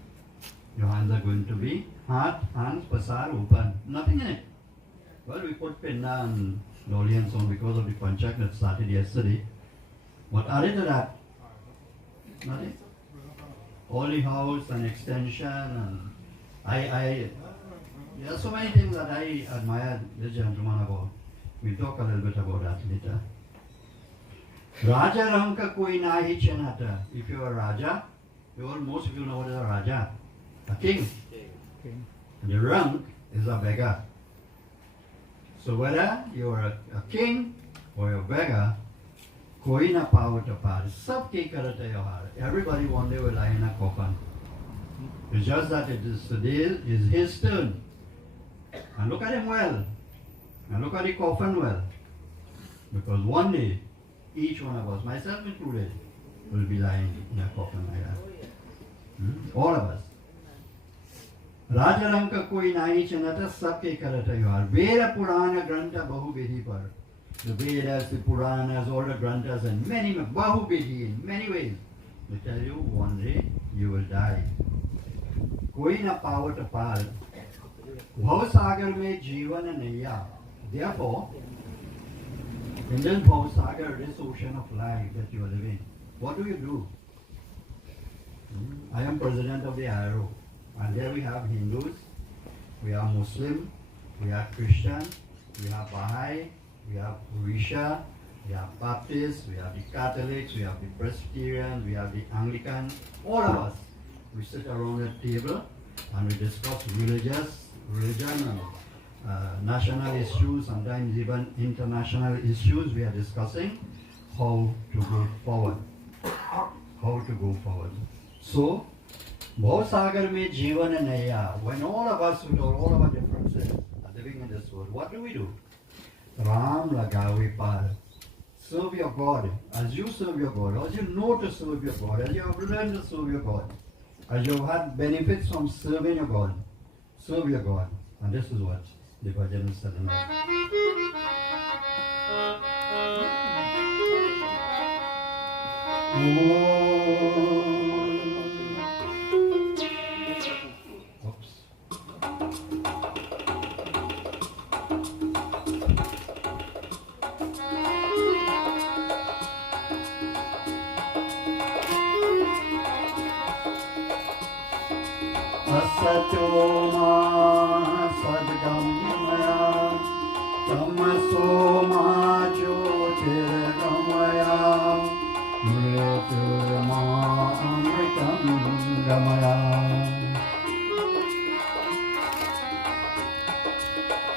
your hands are going to be hands pasar open. Nothing in it. Well, we put pinna and loli and so on because of the panchak that started yesterday. What added to that? Nothing. Holy house and extension, and there are so many things that I admire this gentleman about. We'll talk a little bit about that later. Raja Ranka koi nahi chenata. If you are a Raja, most of you know what is a Raja. A king. The rank is a beggar. So whether you are a king or a beggar, koi na pao ta par. Sabke karate yohar. Everybody one day will lie in a coffin. It's just that today is his turn. And look at him well. And look at the coffin well. Because one day, each one of us, myself included, will be lying in a coffin like that. All of us. Raja Ranka koi nahi chanata sabke karata yuhar. Veda Purana Granta Bahu Vidhi par. The Vedas, the Puranas, all the Granthas, and many, Bahu Vidhi in many ways. They tell you, one day you will die. Koi na pawat apal. Bhavasagar mein jivan naiya. Therefore, in this Bhavasagar, this ocean of life that you are living, what do? I am president of the IRO, and there we have Hindus, we have Muslim, we have Christian, we have Baha'i, we have Orisha, we have Baptists, we have the Catholics, we have the Presbyterians, we have the Anglican. All of us, we sit around a table and we discuss religion and national issues, sometimes even international issues. We are discussing how to go forward. So, Bhavasagar mein jivan naiya. When all of us, with all of our differences, are living in this world, what do? Ram lagawe par. Serve your God. As you serve your God, as you know to serve your God, as you have learned to serve your God, as you have had benefits from serving your God, serve your God. And this is what the bhajan is telling us. Asatoma sadgamaya tamasoma jyotirgamaya mritu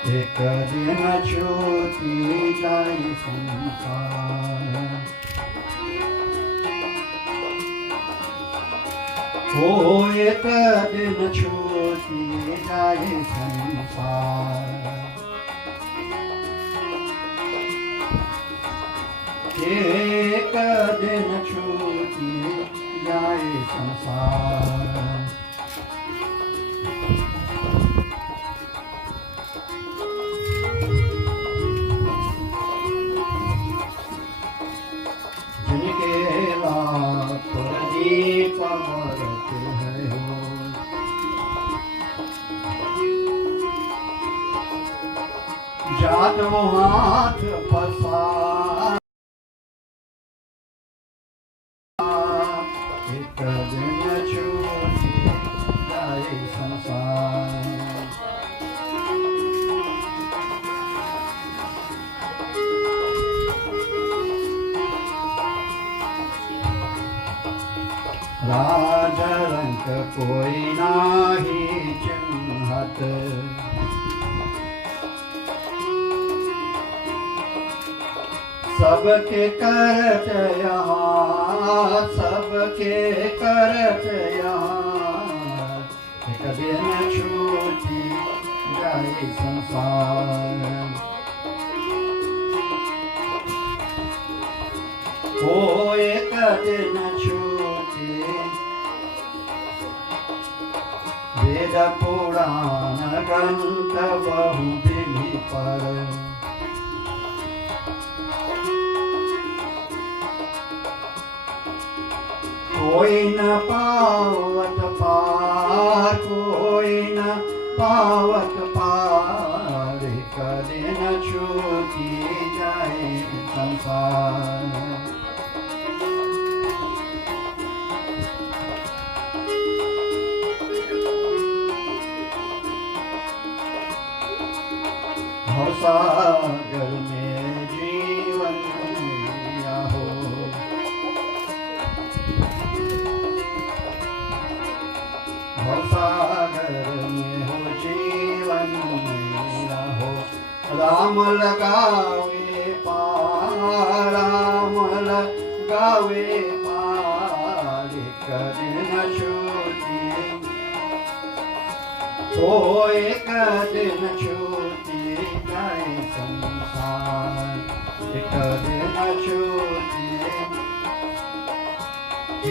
एक दिन छूटी जाए संसार ओ एक दिन छूटी जाए संसार एक दिन छूटी जाए संसार जिनके लाख प्रदीप बरते हैं हो जादू हाथ पसार एक दिन छूटी जाए संसार राज रंग कोई नाही चिन्हत सबके करत यहाँ सबके करत यहाँ एक दिन छूटी जाए संसार ओ एक दिन छूटी वेद पुराण ग्रंथ बहु विधि पर कोई न पावत पार कोई न पावत पार एक दिन छूटी जाए संसार सागर में जीवन लिया हो सागर में हो जीवन लिया हो राम लगावे पार राम लगावे पार एक दिन छूटी ओ एक दिन छूटी जाए संसार एक दिन छूटी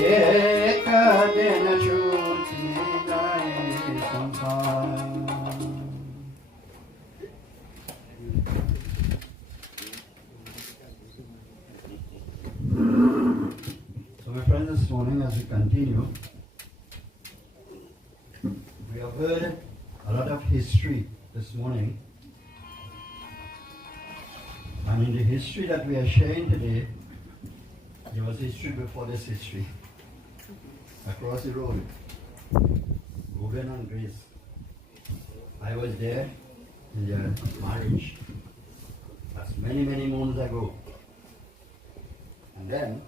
एक दिन छूटी जाए संसार So my friends, this morning as we continue, we have heard a lot of history this morning. And in the history that we are sharing today, there was history before this history. Across the road, Ruben and Grace. I was there in their marriage. That's many, many moons ago. And then,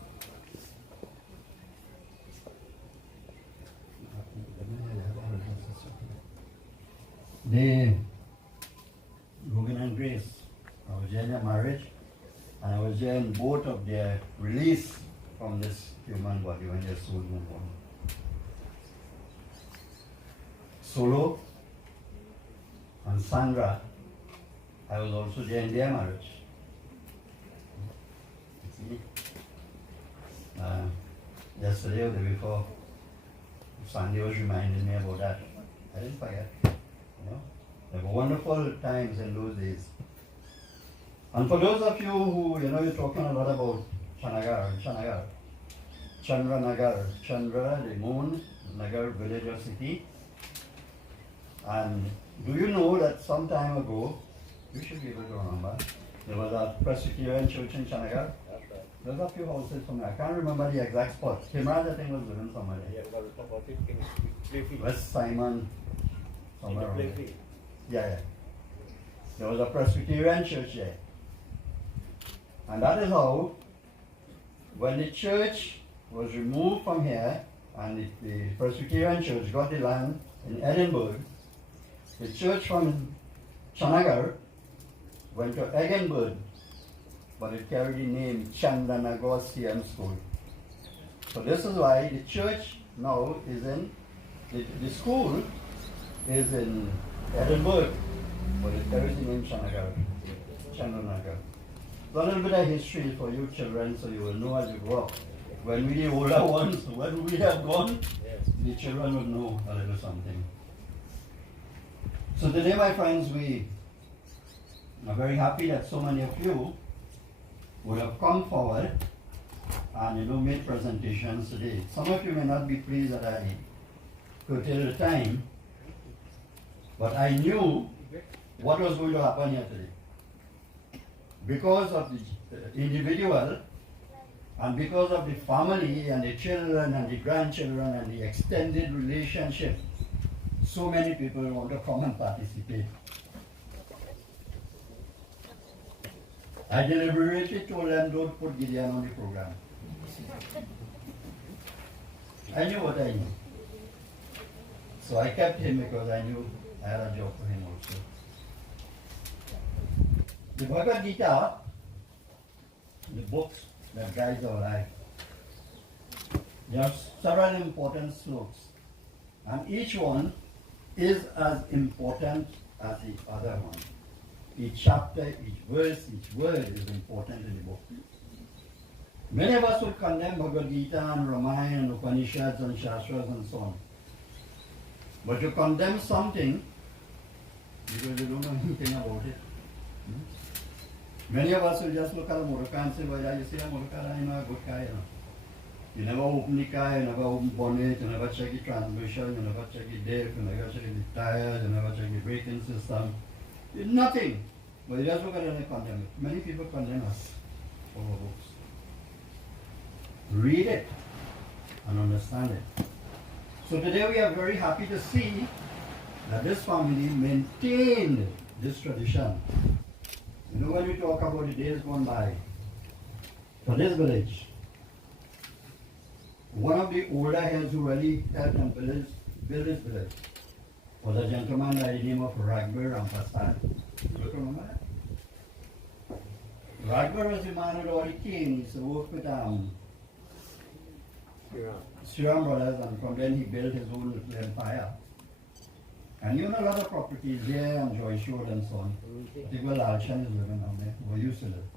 Ruben and Grace, I was there in their marriage, and I was there in both of their release from this human body when their soul moved on. Solo and Sandra, I was also there in their marriage. See? Yesterday or the day before, Sandy was reminding me about that. I didn't forget. You know? There were wonderful times in those days. And for those of you who, you're talking a lot about Chandra, the moon, Nagar village or city. And do you know that some time ago, you should be able to remember, there was a Presbyterian church in Chanagar? There's a few houses somewhere. I can't remember the exact spot. Timraj, I think, was living somewhere there. West Simon, somewhere around there. Yeah. There was a Presbyterian church there. And that is how, when the church was removed from here, and the Presbyterian church got the land in Edinburgh, the church from Chanagar went to Eggenburg, but it carried the name Chandanagar CM School. So this is why the church now is in, the school is in Edinburgh, but it carries the name Chandanagar. So a little bit of history for you children, so you will know as you grow up. When we the older ones, when we have gone, the children would know a little something. So today, my friends, we are very happy that so many of you would have come forward and made presentations today. Some of you may not be pleased that I curtailed the time, but I knew what was going to happen here today. Because of the individual, and because of the family and the children and the grandchildren and the extended relationship, so many people want to come and participate. I deliberately told them, don't put Gideon on the program. I knew what I knew. So I kept him because I knew I had a job for him also. The Bhagavad Gita, the books that guides our life, there are several important slokas, and each one is as important as the other one. Each chapter, each verse, each word is important in the book. Many of us will condemn Bhagavad Gita and Ramayana and Upanishads and Shastras and so on. But you condemn something because you don't know anything about it. Many of us will just look at a Murukha and say, well, yeah, you see a Murukha, you know, a good guy. You never open the car, you never open bonnet, you never check the transmission, you never check the diff, you never check the tires, you never check the braking system. Nothing. But you just look at it and condemn it. Many people condemn us for our books. Read it and understand it. So today we are very happy to see that this family maintained this tradition. When we talk about the days gone by, for this village, one of the older heads who really helped and build this village was a gentleman by the name of Ragbar Rampasad. You remember that? Ragbar was the man with all the kings, he worked with Sriram brothers, and from then he built his own little empire. And you know a lot of properties there and Joy Shore and so on. I think Alchan is living down there, or used to live.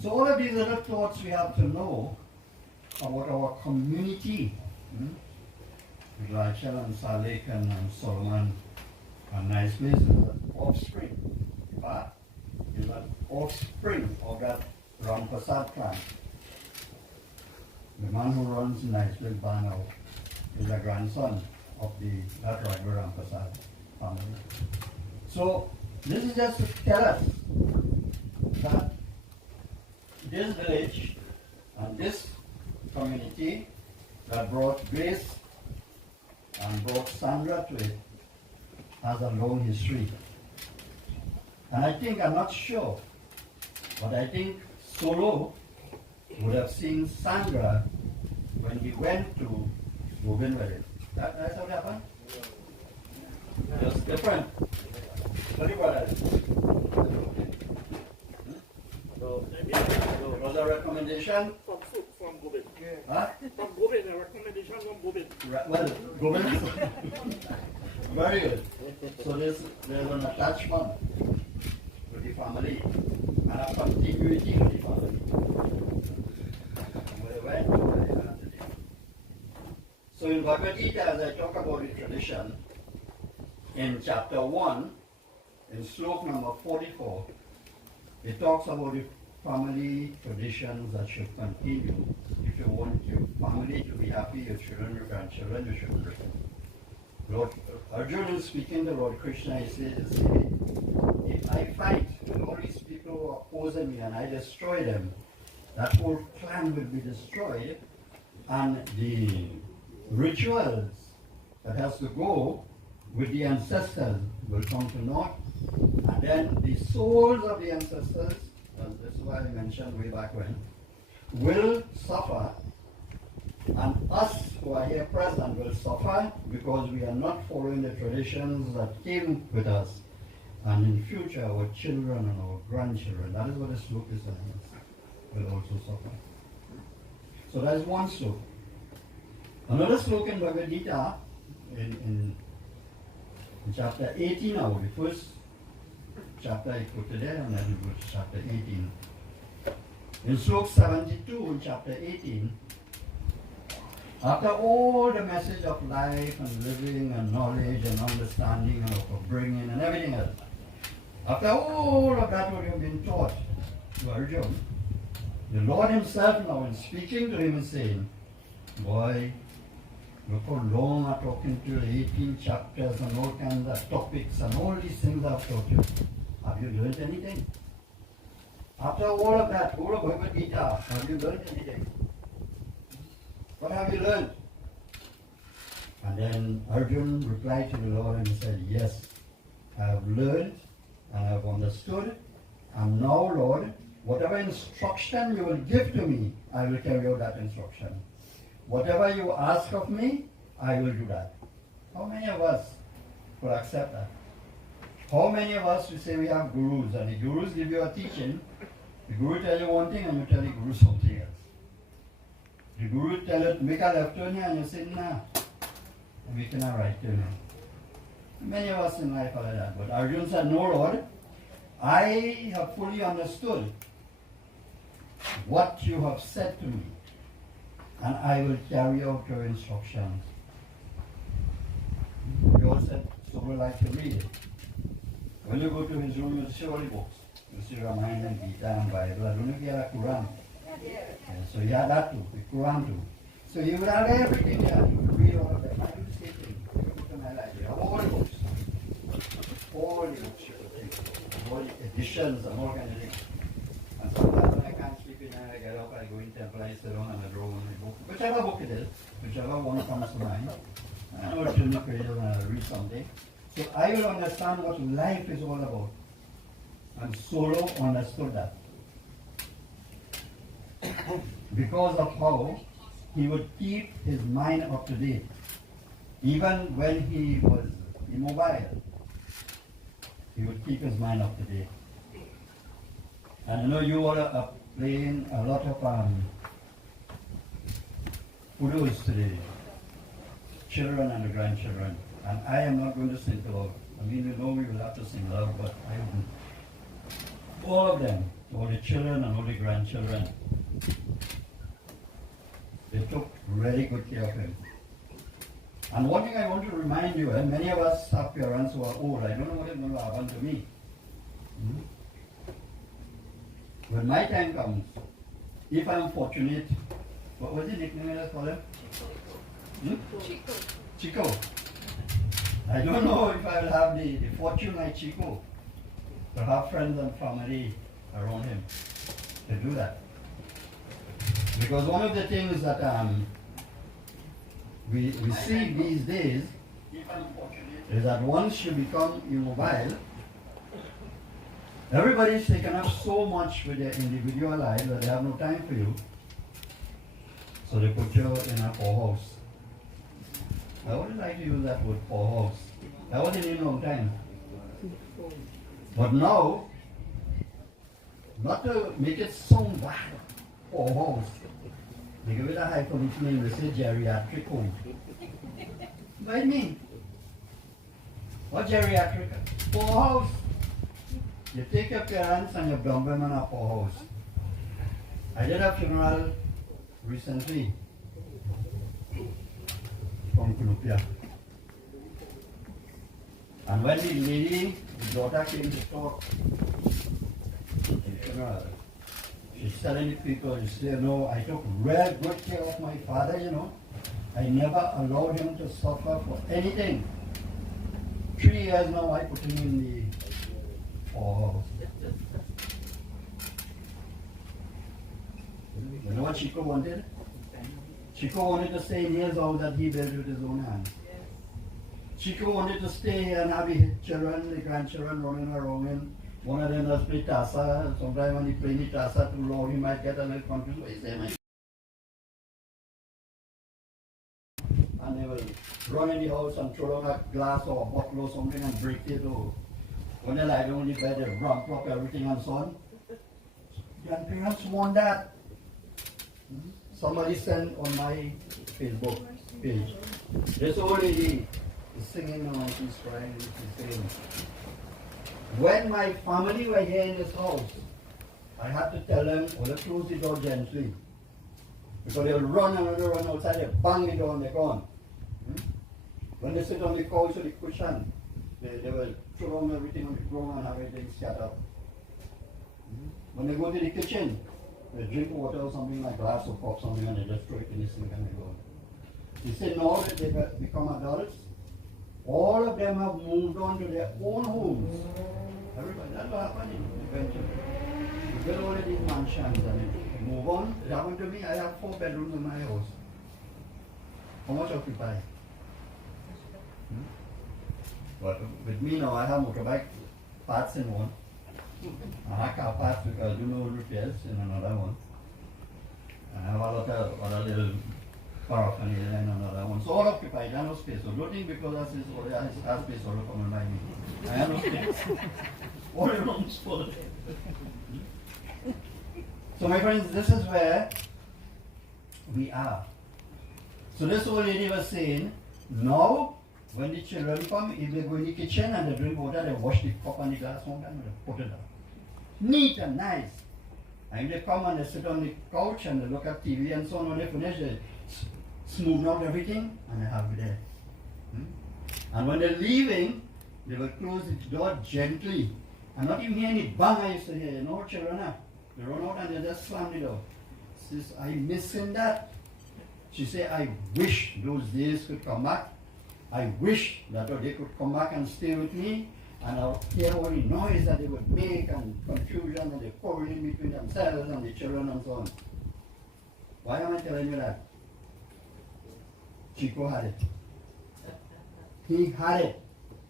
So all of these little thoughts we have to know about our community. With Alchan and Salek and Solomon and nice places, an offspring. But is an offspring of that Rampasad clan. The man who runs Niceville Bar now is a grandson of that Ragbar Rampasad family. So this is just to tell us that this village and this community that brought grace and brought Sandra to it has a long history. And I think, I'm not sure, but I think Solo would have seen Sandra when he went to Govind with it. That's what happened? Just different. What do you call that? There was a recommendation? From Govind. Huh? From Govind, a recommendation from Govind. Well, Govind. Very good. So there's an attachment to the family and a continuity with the family. Where they went, where they are today. So in Bhagavad Gita, as I talk about the tradition, in chapter 1, in slok number 44, it talks about the family traditions that should continue. If you want your family to be happy, your children, your grandchildren, you should listen. Lord Arjuna is speaking to Lord Krishna, he says, if I fight with all these people who are opposing me and I destroy them, that whole clan will be destroyed, and the rituals that has to go with the ancestors will come to naught, and then the souls of the ancestors, and this is why I mentioned way back when, will suffer, and us who are here present will suffer because we are not following the traditions that came with us. And in future, our children and our grandchildren, that is what the slope is saying, will also suffer. So that is one slope. Another slope in Bhagavad Gita, in chapter 18 now, the first chapter I quoted there, and then we go to chapter 18. In slope 72 in chapter 18, after all the message of life and living and knowledge and understanding and of upbringing and everything else, after all of that what you have been taught to Arjuna, the Lord himself now is speaking to him and saying, boy, look how long I'm talking to you, 18 chapters and all kinds of topics and all these things I've taught you. Have you learned anything? After all of that, all of Bhagavad Gita, have you learned anything? What have you learned? And then Arjuna replied to the Lord and said, yes, I have learned and I have understood, and now, Lord, whatever instruction you will give to me, I will carry out that instruction. Whatever you ask of me, I will do that. How many of us could accept that? How many of us will say we have gurus, and the gurus give you a teaching, the guru tell you one thing and you tell the guru something else. The guru tell you make a left turn here and you say, nah, I'm making a right turn here. Many of us in life are like that. But Arjuna said, no, Lord, I have fully understood what you have said to me, and I will carry out your instructions. He also said, so we like to read it. When you go to his room, you'll see all the books. You'll see Ramayana and Gita and Bible. I don't know if he had a Quran. So he had that too, the Quran too. So you would have everything there. You would read all of them. I do the same thing. You go to my library. I have all the books. All the books you could take. All the editions and all kinds of things. And sometimes when I can't sleep in there, I get up, I go in temple, I sit down and I draw on my book. Whichever book it is, whichever one comes to mind. I know it's in the pages and I'll read something. So I will understand what life is all about. And Solo understood that. Because of how he would keep his mind up to date. Even when he was immobile, he would keep his mind up to date. And I know you all are playing a lot of kudos to the children and the grandchildren. And I am not going to sing love. I mean, you know we will have to sing love, but I won't. All of them, all the children and all the grandchildren, they took really good care of him. And one thing I want to remind you, many of us have parents who are old. I don't know what is going to happen to me. When my time comes, if I'm fortunate, what was the nickname let's call him? Chico. Chico. I don't know if I will have the fortune like Chico to have friends and family around him to do that. Because one of the things that we see these days is that once you become immobile, everybody's taken up so much with their individual lives that they have no time for you. So they put you in a poorhouse. I wouldn't like to use that word poorhouse. I wasn't in a long time. But now, not to make it sound bad, poorhouse, they give it a hyphenate name, they say geriatric home. What do you mean? What geriatric? Poorhouse. You take your parents and you dump them in a poorhouse. I did a funeral recently from Kunupia. And when the lady, the daughter came to talk at the funeral, she's telling the people, she said, no, I took real good care of my father, you know. I never allowed him to suffer for anything. 3 years now I put him in the poorhouse. You know what Chico wanted? Chico wanted to stay in his house that he built with his own hands. Chico wanted to stay here and have the children, the grandchildren running around him. One of them does play tassa. Sometimes when he plays the tassa too loud, he might get a little confused. What is that? And they will run in the house and throw down a glass or a bottle or something and break it. Or When they lie down in the bed, they ramp up everything and so on. Grandparents want that. Somebody sent on my Facebook page. This old lady is singing now and she's crying and she's saying, when my family were here in this house, I had to tell them, well, close the door gently. Because they'll run and they'll run outside, they bang the door and they're gone. When they sit on the couch or the cushion, they will throw down everything on the ground and have everything scattered. When they go to the kitchen, they drink water or something like glass or pop something and they just throw it in the sink and they go. You see, now that they've become adults, all of them have moved on to their own homes. Everybody, that's what happened eventually. You build all of these mansions and you move on. It happened to me. I have 4 bedrooms in my house. How much occupy? But with me now, I have motorbike parts in one. I have car parts because I do no repairs in another one. I have a lot of other little paraphernalia in another one. So all occupied, I have no space. So don't think because I have space all coming by me. I have no space. All the rooms full. So my friends, this is where we are. So this old lady was saying, now when the children come, if they go in the kitchen and they drink water, they wash the cup and the glass one time and they put it down. Neat and nice. And they come and they sit on the couch and they look at TV and so on. When they finish, they smooth out everything and they have it there. And when they're leaving, they will close the door gently. And not even hear any bang I used to hear. You know what children are? They run out and they just slam the door. She says, I'm missing that. She said, I wish those days could come back. I wish that they could come back and stay with me and I'll hear all the noise that they would make and confusion and the quarreling between themselves and the children and so on. Why am I telling you that? Chico had it. He had it.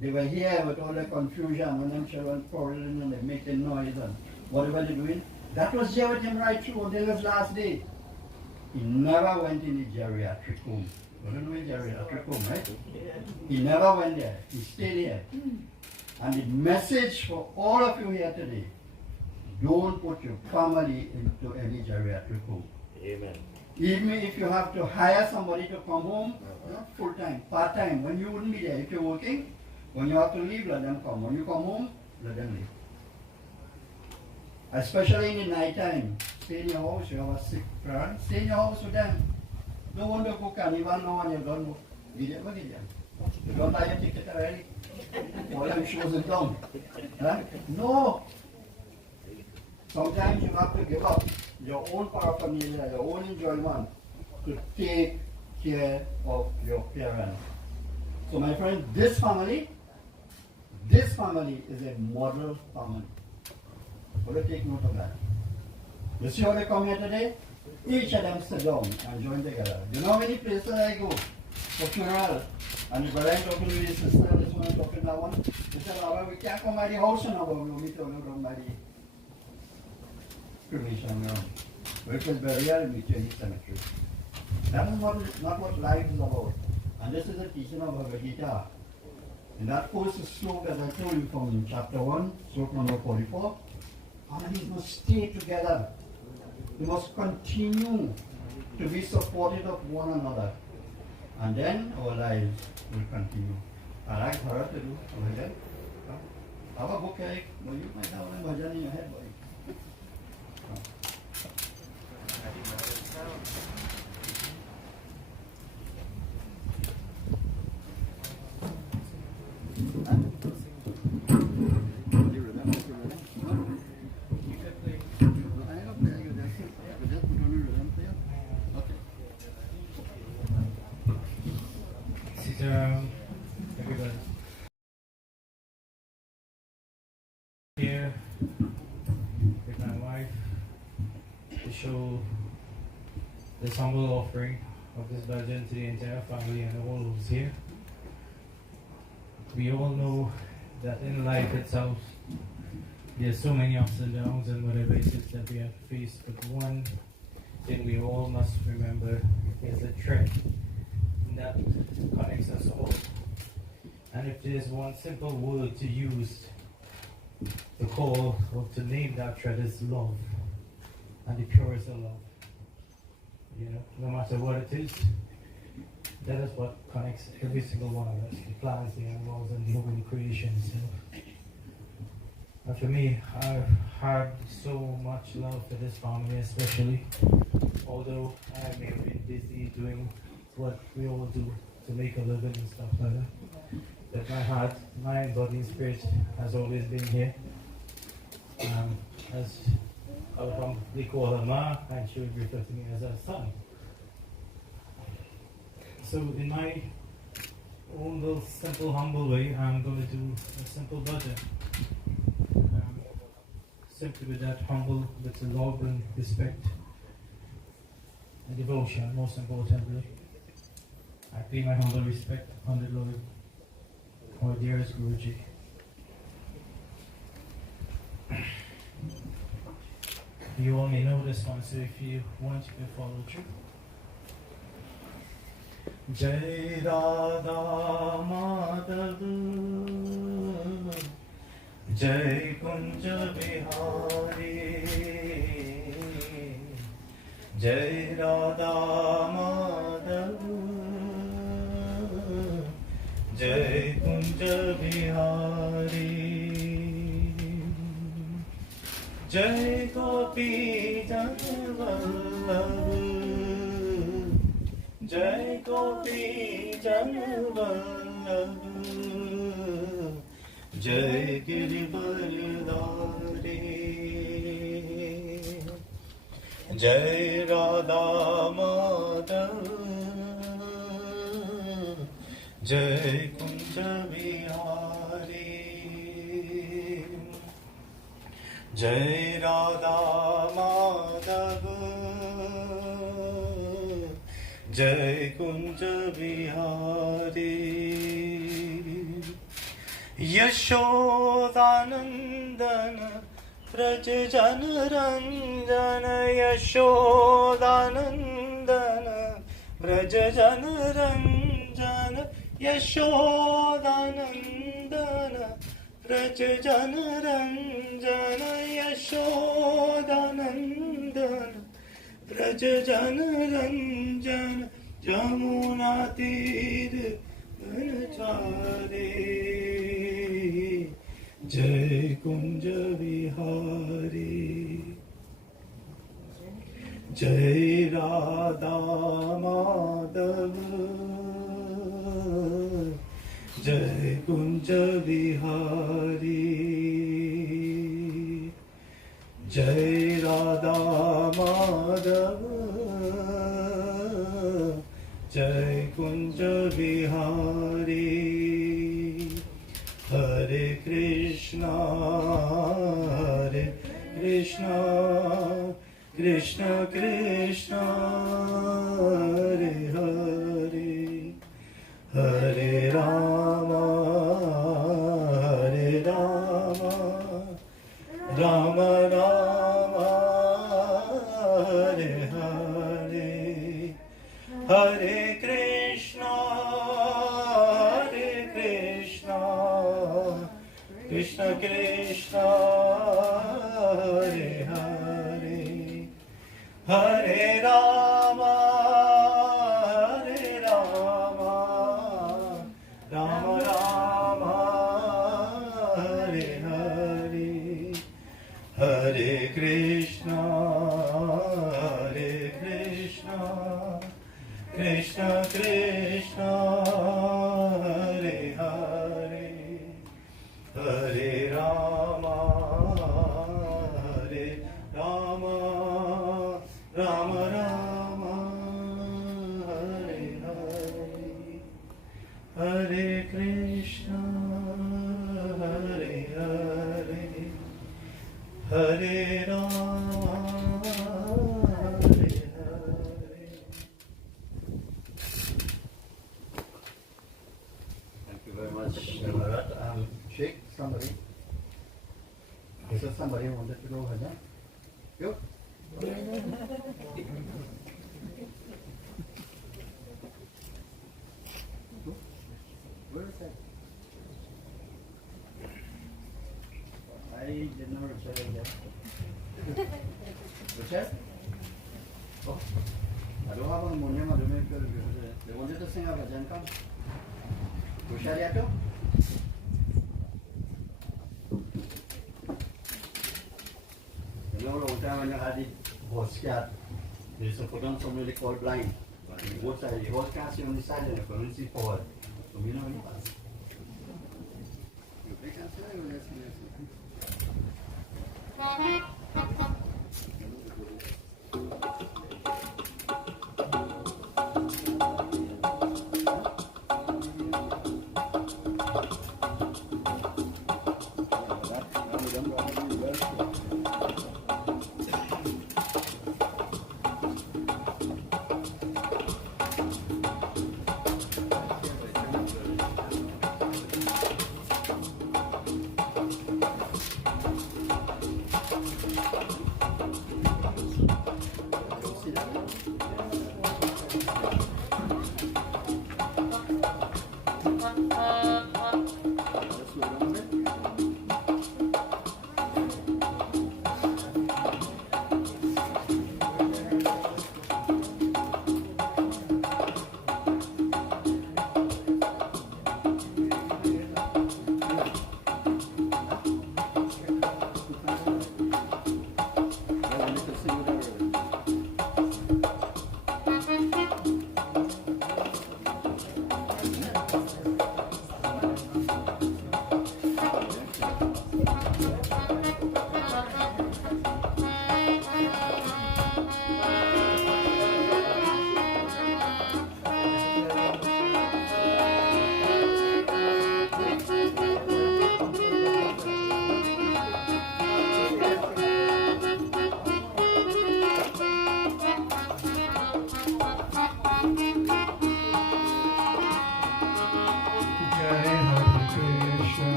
They were here with all the confusion when them children quarreling and they making noise and whatever they're doing. That was there with him right through until his last day. He never went in the geriatric home. You don't know a geriatric home, right? He never went there. He stayed here. And the message for all of you here today, don't put your family into any geriatric home. Amen. Even if you have to hire somebody to come home, not full time, part time, when you wouldn't be there. If you're working, when you have to leave, let them come. When you come home, let them leave. Especially in the night time, stay in your house, you have a sick parent, stay in your house with them. No one to cook and even know when you're done, give them. You don't buy your ticket already? All them shows it down. Huh? No. Sometimes you have to give up your own paraphernalia, your own enjoyment to take care of your parents. So my friend, this family is a model family. So we take note of that. You see how they come here today? Each of them sit down and join together. You know how many places I go for funeral? And the brother talking to his sister, this one talking to that one. They said, well, we can't come by the house now, but we'll meet down by the cremation ground. Where it was burial, we meet you in the cemetery. That is not what life is about. And this is a teaching of Bhagavad Gita. In that first slope, as I told you from chapter 1, slope number 44, families must stay together. We must continue to be supportive of one another. And then our lives will continue. I like her to do over there. Have a book, Eric. Well, you might have a bhajan in your head, boy. Everybody. Here with my wife to show this humble offering of this bhajan to the entire family and all who's here. We all know that in life itself there's so many ups and downs and whatever it is that we have faced, but one thing we all must remember is the thread that connects us all. And if there's one simple word to use the call or to name that thread is love, and the purest of love. You know, no matter what it is, that is what connects every single one of us, the plants, the animals, and the living creations. You know? And for me, I've had so much love for this family, especially, although I may have been busy doing what we all do to make a living and stuff like that. But my heart, mind, body, and spirit has always been here. As I would humbly call her Ma, and she would refer to me as her son. So in my own little simple, humble way, I'm going to do a simple budget. Simply with that humble, with love and respect and devotion, most importantly. I pay my humble respect on the Lord, our dearest Guruji. You all may know this one, so if you want, you can follow through. Jai Radha Madhav, Jai Kunja Bihari, Jai Radha Madhav, Jai Kunja Bihari, Jai Gopi Jan Vallabh, Jai Gopi Jan Vallabh, Jai Girivardhari, Jai Radha Madhav, Jai Kunja Bihari, Jai Radha Madhav, Jai Kunja Bihari, Yashodanandana Braj Jana Ranjana, Yashodanandana Braj Jana Ranjana, Yashodanandana Braj Jana Ranjana, Yashodanandana Braj Jana Ranjana, Jamuna Tir Vanachari, Jai Kunja Bihari, Jai Radha Madhav, Jai Kunja Bihari, Jai Radha Madhav, Jai Kunja Bihari, Hare Krishna, Hare Krishna, Krishna Krishna, Hare Hare, Hare Rama, Hare Rama, Rama Rama, Hare Hare, Hare Krishna, Hare Krishna, Krishna Krishna, Hare Hare, Hare Rama, Hare Rama, Rama Rama, Hare Hare, Hare Krishna, Hare Krishna, Krishna Krishna, Hare Hare, Hare Rama, Hare Rama, Rama Rama, Hare Hare, Hare Krishna, Hare Hare, Hare Rama, Hare Hare. Thank you very much, Maharaj. Sheikh, somebody. Is there somebody who wanted to go ahead? You? Where is that? I didn't know Richard was there. Richard? Oh, I don't have harmonium. I don't know if they wanted to sing a bhajan. Come. Kushaliato? You know, long time when you had the horse cat, they used to put on somebody called blind. But on both sides, the horse can't see on the side and you couldn't see forward. So we know any pass. They can't see you, yes.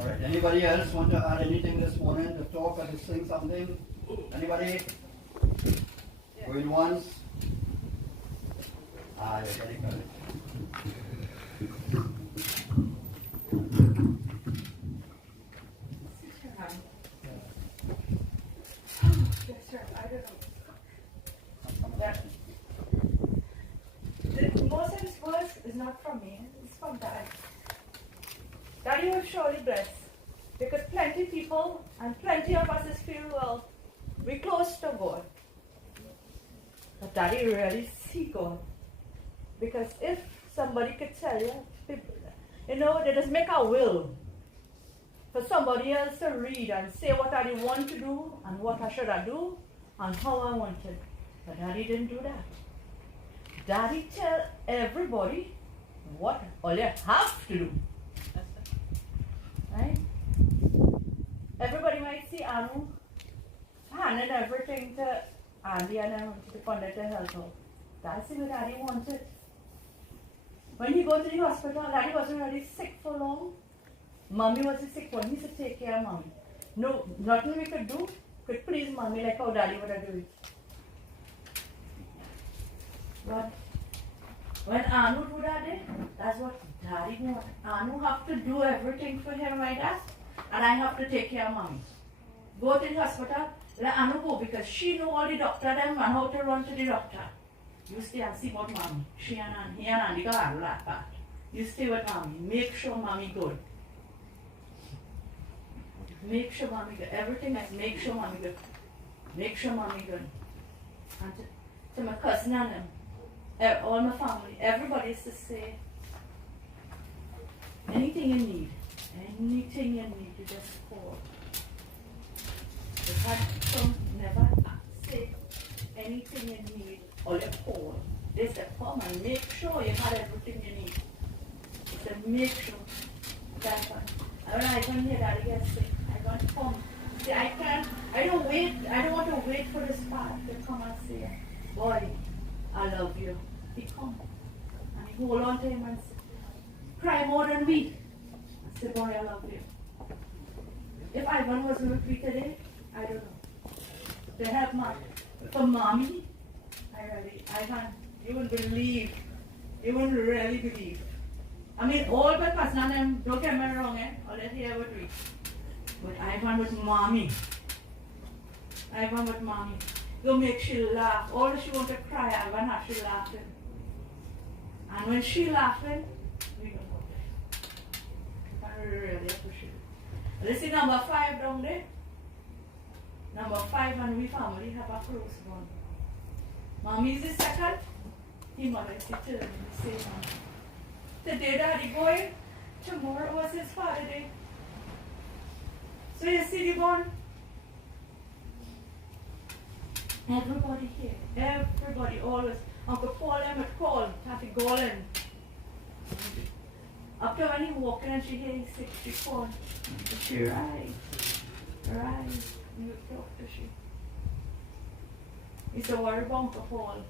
Alright, anybody else want to add anything this morning to talk or to sing something? Anybody? Going once? You're getting better. It's not from me, it's from Dad. Daddy was surely blessed. Because plenty people and plenty of us feel, well, we're close to God. But Daddy really see God. Because if somebody could tell you, people, you know, they just make a will for somebody else to read and say what I want to do and what I should I do and how I want it. But Daddy didn't do that. Daddy tell everybody what all you have to do. Right? Everybody might see Anu handing everything to Andy and them to Pandit to help out. That's what Daddy wanted. When he go to the hospital, Daddy wasn't really sick for long. Mommy was the sick one. He said, take care of Mommy. No, nothing we could do could please Mommy like how Daddy would have do it. But when Anu do that day, that's what Daddy want. Anu have to do everything for him like that, and I have to take care of Mommy. Go to the hospital, let Anu go because she know all the doctor them and how to run to the doctor. You stay and see about Mommy. He and Andy can handle that part. You stay with Mommy. Make sure Mommy good. Make sure Mommy good. Everything else, make sure Mommy good. Make sure Mommy good. And to my cousin and them, all my family, everybody is to say, anything you need, you just call. They had never say anything you need, or you call. They said, come and make sure you have everything you need. They said, make sure. That's one. And when I come here, Daddy gets sick. I want to come. See, I don't want to wait for this part to come and say, boy, I love you. He come. And he hold on to him and say, cry more than we. I say, boy, I love you. If Ivan was with me today, I don't know. To help for Mommy, Ivan, you wouldn't believe. You wouldn't really believe. I mean, all my cousins and them, don't get me wrong, all that here would read. But Ivan with Mommy. Ivan with Mommy. You make she laugh. All she want to cry, Ivan has she laughing. And when she laughing, we don't know that. I really appreciate it. You see number 5 down there? Number 5 and we family have a close one. Mommy is the second. He mother is the third in the same one. Today Daddy going, tomorrow was his father day. So you see the one? Everybody here, everybody always. Uncle Paul would call, Tati Golan. After when he walked in and she hears sick, she called. She rise. And you talk to she. He's a worry about Uncle Paul.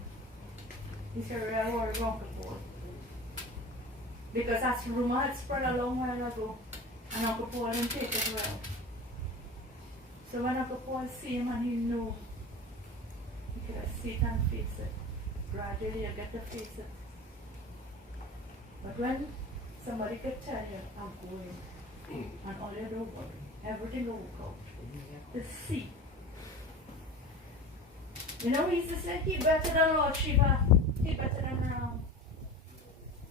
He's a real worry about Uncle Paul. Because that rumor had spread a long while ago. And Uncle Paul didn't take it well. So when Uncle Paul see him and he knew, he could see it and face it. Gradually you get to face it. But when somebody could tell you, I'm going, and all you don't worry, everything will work out. To see. You know, he used to say, he better than Lord Shiva, he better than Ram.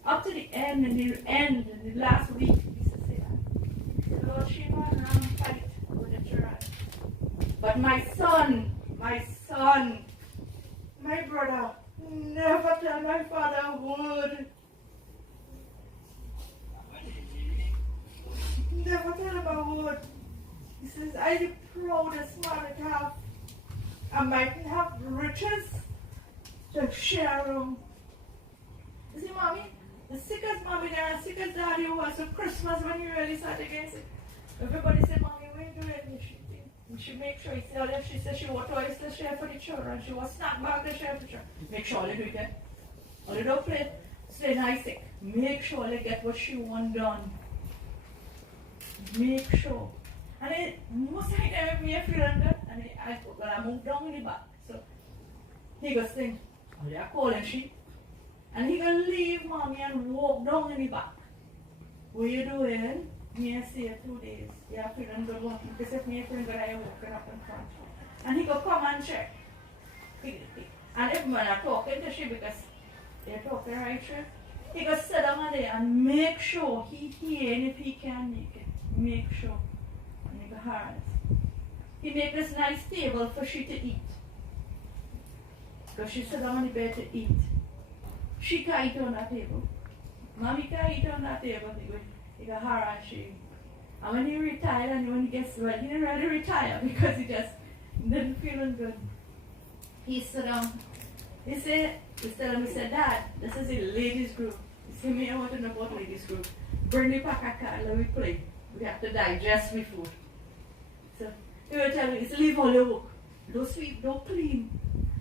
Up to the end, in the last week, he used to say that. Lord Shiva and Ram fight with the giraffe. But my son, my brother, never tell my father a word. Never tell him a word. He says, I'm the proudest man I have. I mightn't have riches to share them. You see, Mommy, the sickest Mommy there and sickest Daddy was on Christmas when you really start against it. Everybody said, Mommy, what are you doing? And she make sure, she said she want toys to share for the children. She want snack bag to share for the children. Make sure they do it. All they don't play, stay nice sick. Make sure they get what she want done. Make sure. And it, most of the time, if me feeling good, and I moved down in the back. So he goes think, oh, they are calling she. And he gonna leave Mommy and walk down in the back. What you doing? Me I stay 2 days. You are feeling good one. Because if me feeling good, I walking up in front. And he go come and check. And if man are talking to she because they're talking right, she, He goes sit down there and make sure he hear, and if he can make it, make sure. And he go hard. He make this nice table for she to eat. Because she sit down on the bed to eat. She can't eat on that table. Mommy can't eat on that table. He go hard and she. And when he retired and when he gets well, he didn't really retire because he just didn't feel good. He sit down. He said, Dad, this is a ladies group. He said, me, I want to know about ladies group. Bring the pack of cards, let me play. We have to digest my food. So he will tell me, he said, leave all your work. Don't sweep, don't clean.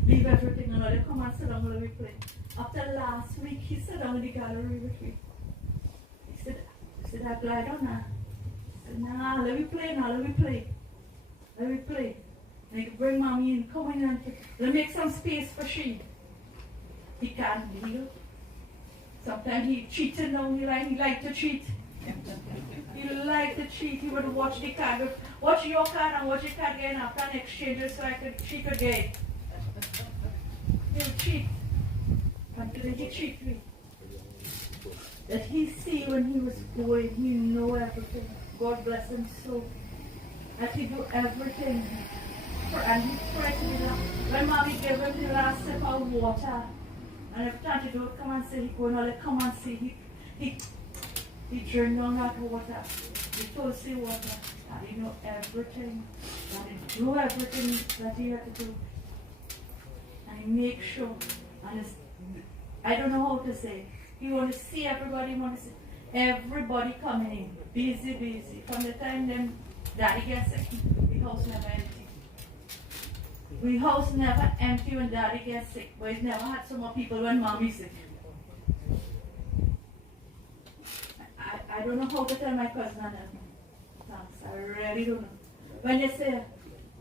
Leave everything and all you come and sit down, let me play. After last week, he sat down in the gallery with me. He said, I glide on now. I said, nah, let me play now, let me play. Let me play. And he could bring mommy in, come in and let me make some space for she. He can't deal. Sometimes he cheated down the line, he liked to cheat. He liked to cheat. He would watch the card, watch your card and watch your card again after an exchange so she could get it. He would cheat. Until he cheated me. That he see when he was going, he know everything. God bless him so. That he do everything. And he tried to be that. When mommy gave him the last sip of water, and if Tante don't come and say he go now, let come and see. He drink down that water. He thirsty water. And he know everything. And he do everything that he had to do. And he make sure. And I don't know how to say. He want to see everybody, want to see everybody coming in. Busy, busy. From the time them daddy gets sick, the house never empty. We house never empty when daddy gets sick, but he's never had so many people when mommy's sick. I don't know how to tell my cousin and them. Thanks, I really don't know. When they say,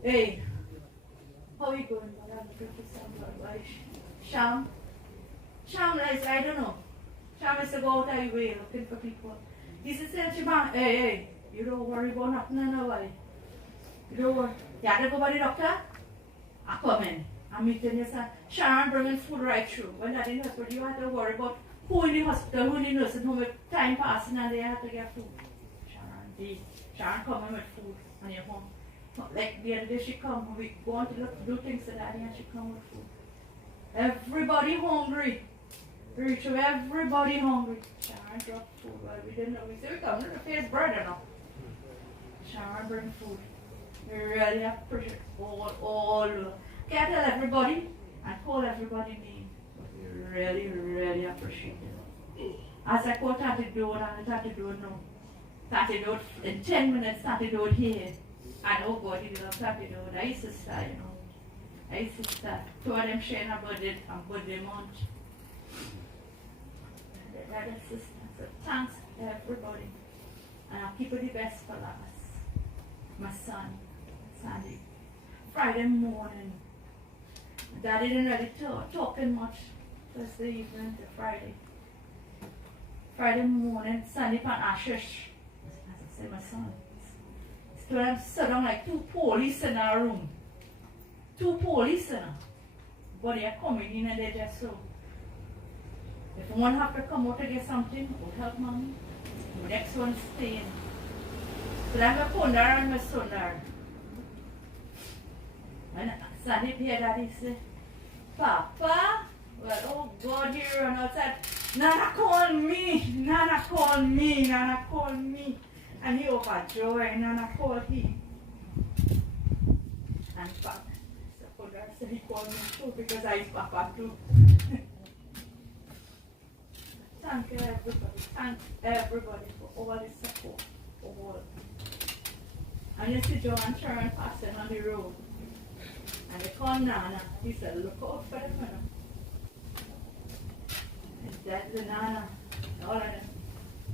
hey, how you going? I'm looking for somebody. Sham? Sham is, I don't know. Sham is to go out of your way looking for people. He says, hey, you don't worry about nothing, nobody. You don't worry. You have to go by the doctor? I come in. I'm meeting you, son. Sharon bringing food right through. When that in the hospital, you have to worry about who in the hospital, who in the nursing home, with time passing and they have to get food. Sharon coming with food and you're home. Like the other day she come, we go on to do things to daddy and she come with food. Everybody hungry. Reach to everybody hungry. Sharon dropped food. Well, we didn't know. We said, we come to the face brother now. Sharon bring food. We really appreciate all. Can't tell everybody and call everybody name. We really, really appreciate it. As I call Tante Dode and Tante Dode no. Tante Dode in 10 minutes, Tante Dode here. And oh God, he loves Tante Dode. I used to start, you know. I used to start. Two of them sharing about it and birthday month. Brothers and sisters. So thanks everybody. And I'll keep it the best for last. My son, Sandy. Friday morning. Daddy didn't really talking much Thursday evening to Friday. Friday morning, Sandy pan Ashish. As I said, my son. So I'm sitting down like two police in our room. Two police in there. But they are coming in and they just so. If one have to come out to get something, we'll help mommy. The next one staying. So I'm a ponder and my son there. And Sandy hear daddy say, Papa? Well, oh God, he run outside. Nana call me, Nana call me, Nana call me. And he overjoyed, Nana called him. And Papa, so said he called me too because I is Papa too. Thank everybody for all the support, all. And you see John and Sharon passing on the road. And they call Nana. He said, look out for them, man. And that's the Nana. All of them.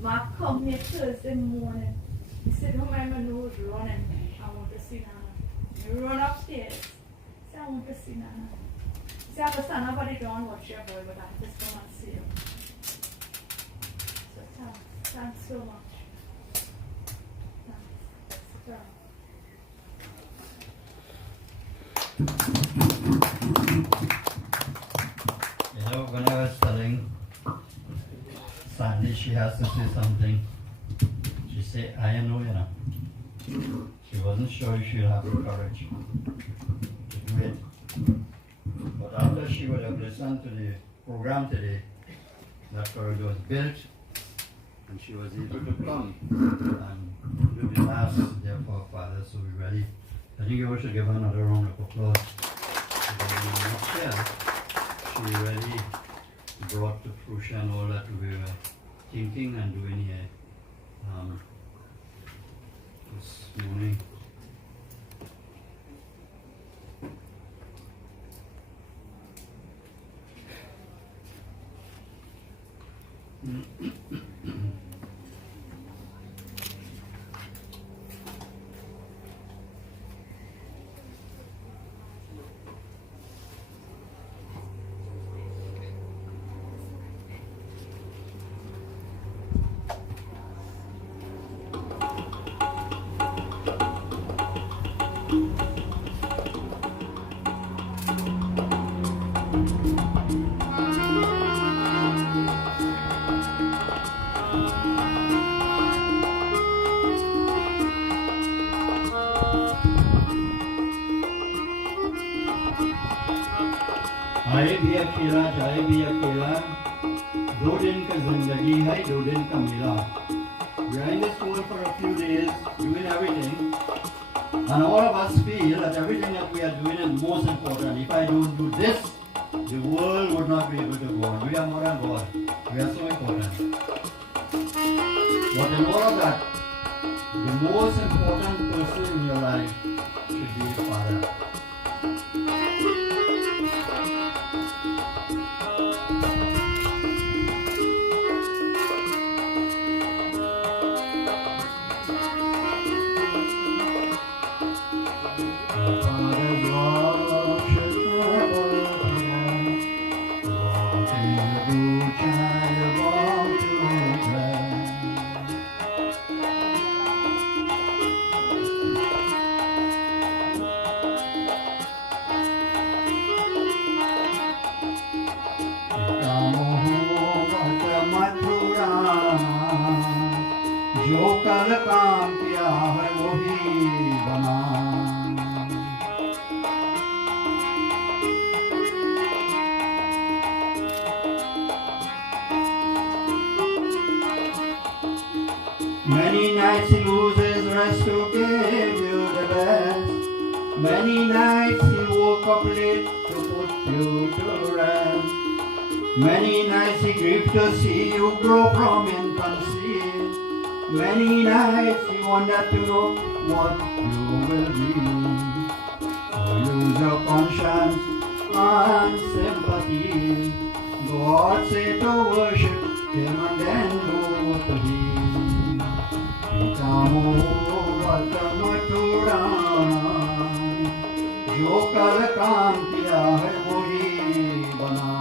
Mark come here Thursday morning. He said, oh, my nose running. I want to see Nana. He run upstairs. He said, I want to see Nana. He said, I will stand over the door and watch your boy, but I just come and see him. So thanks so much. Thanks. You know, when I was telling she has to say something. She said, I know, you know. She wasn't sure if she'll have the courage to do it. But after she would have listened to the program today, that courage was built and she was able to come and do the last there for her father. So we really, I think we should give her another round of applause. In a nutshell, she really brought to fruition all that we were thinking and doing here this morning. आए भी अकेला जाए भी अकेला 2 दिन का जिंदगी है 2 दिन का मिला. We are in this world for a few days doing everything, and all of us feel that everything that we are doing is most important. If I don't do this, the world would not be able to go on. We are more than God. We are so important. But in all of that, the most important person in your life should be your father. जो कल काम किया है वही बना. Many nights he loses rest to give you the best. Many nights he woke up late to put you to rest. Many nights he grieved to see you grow from infancy. Many nights he wanted to know what you will be. So use your conscience and sympathy. God said to worship him and then go to him. Pitamo Vatamaturan, जो कल काम किया है वही बना.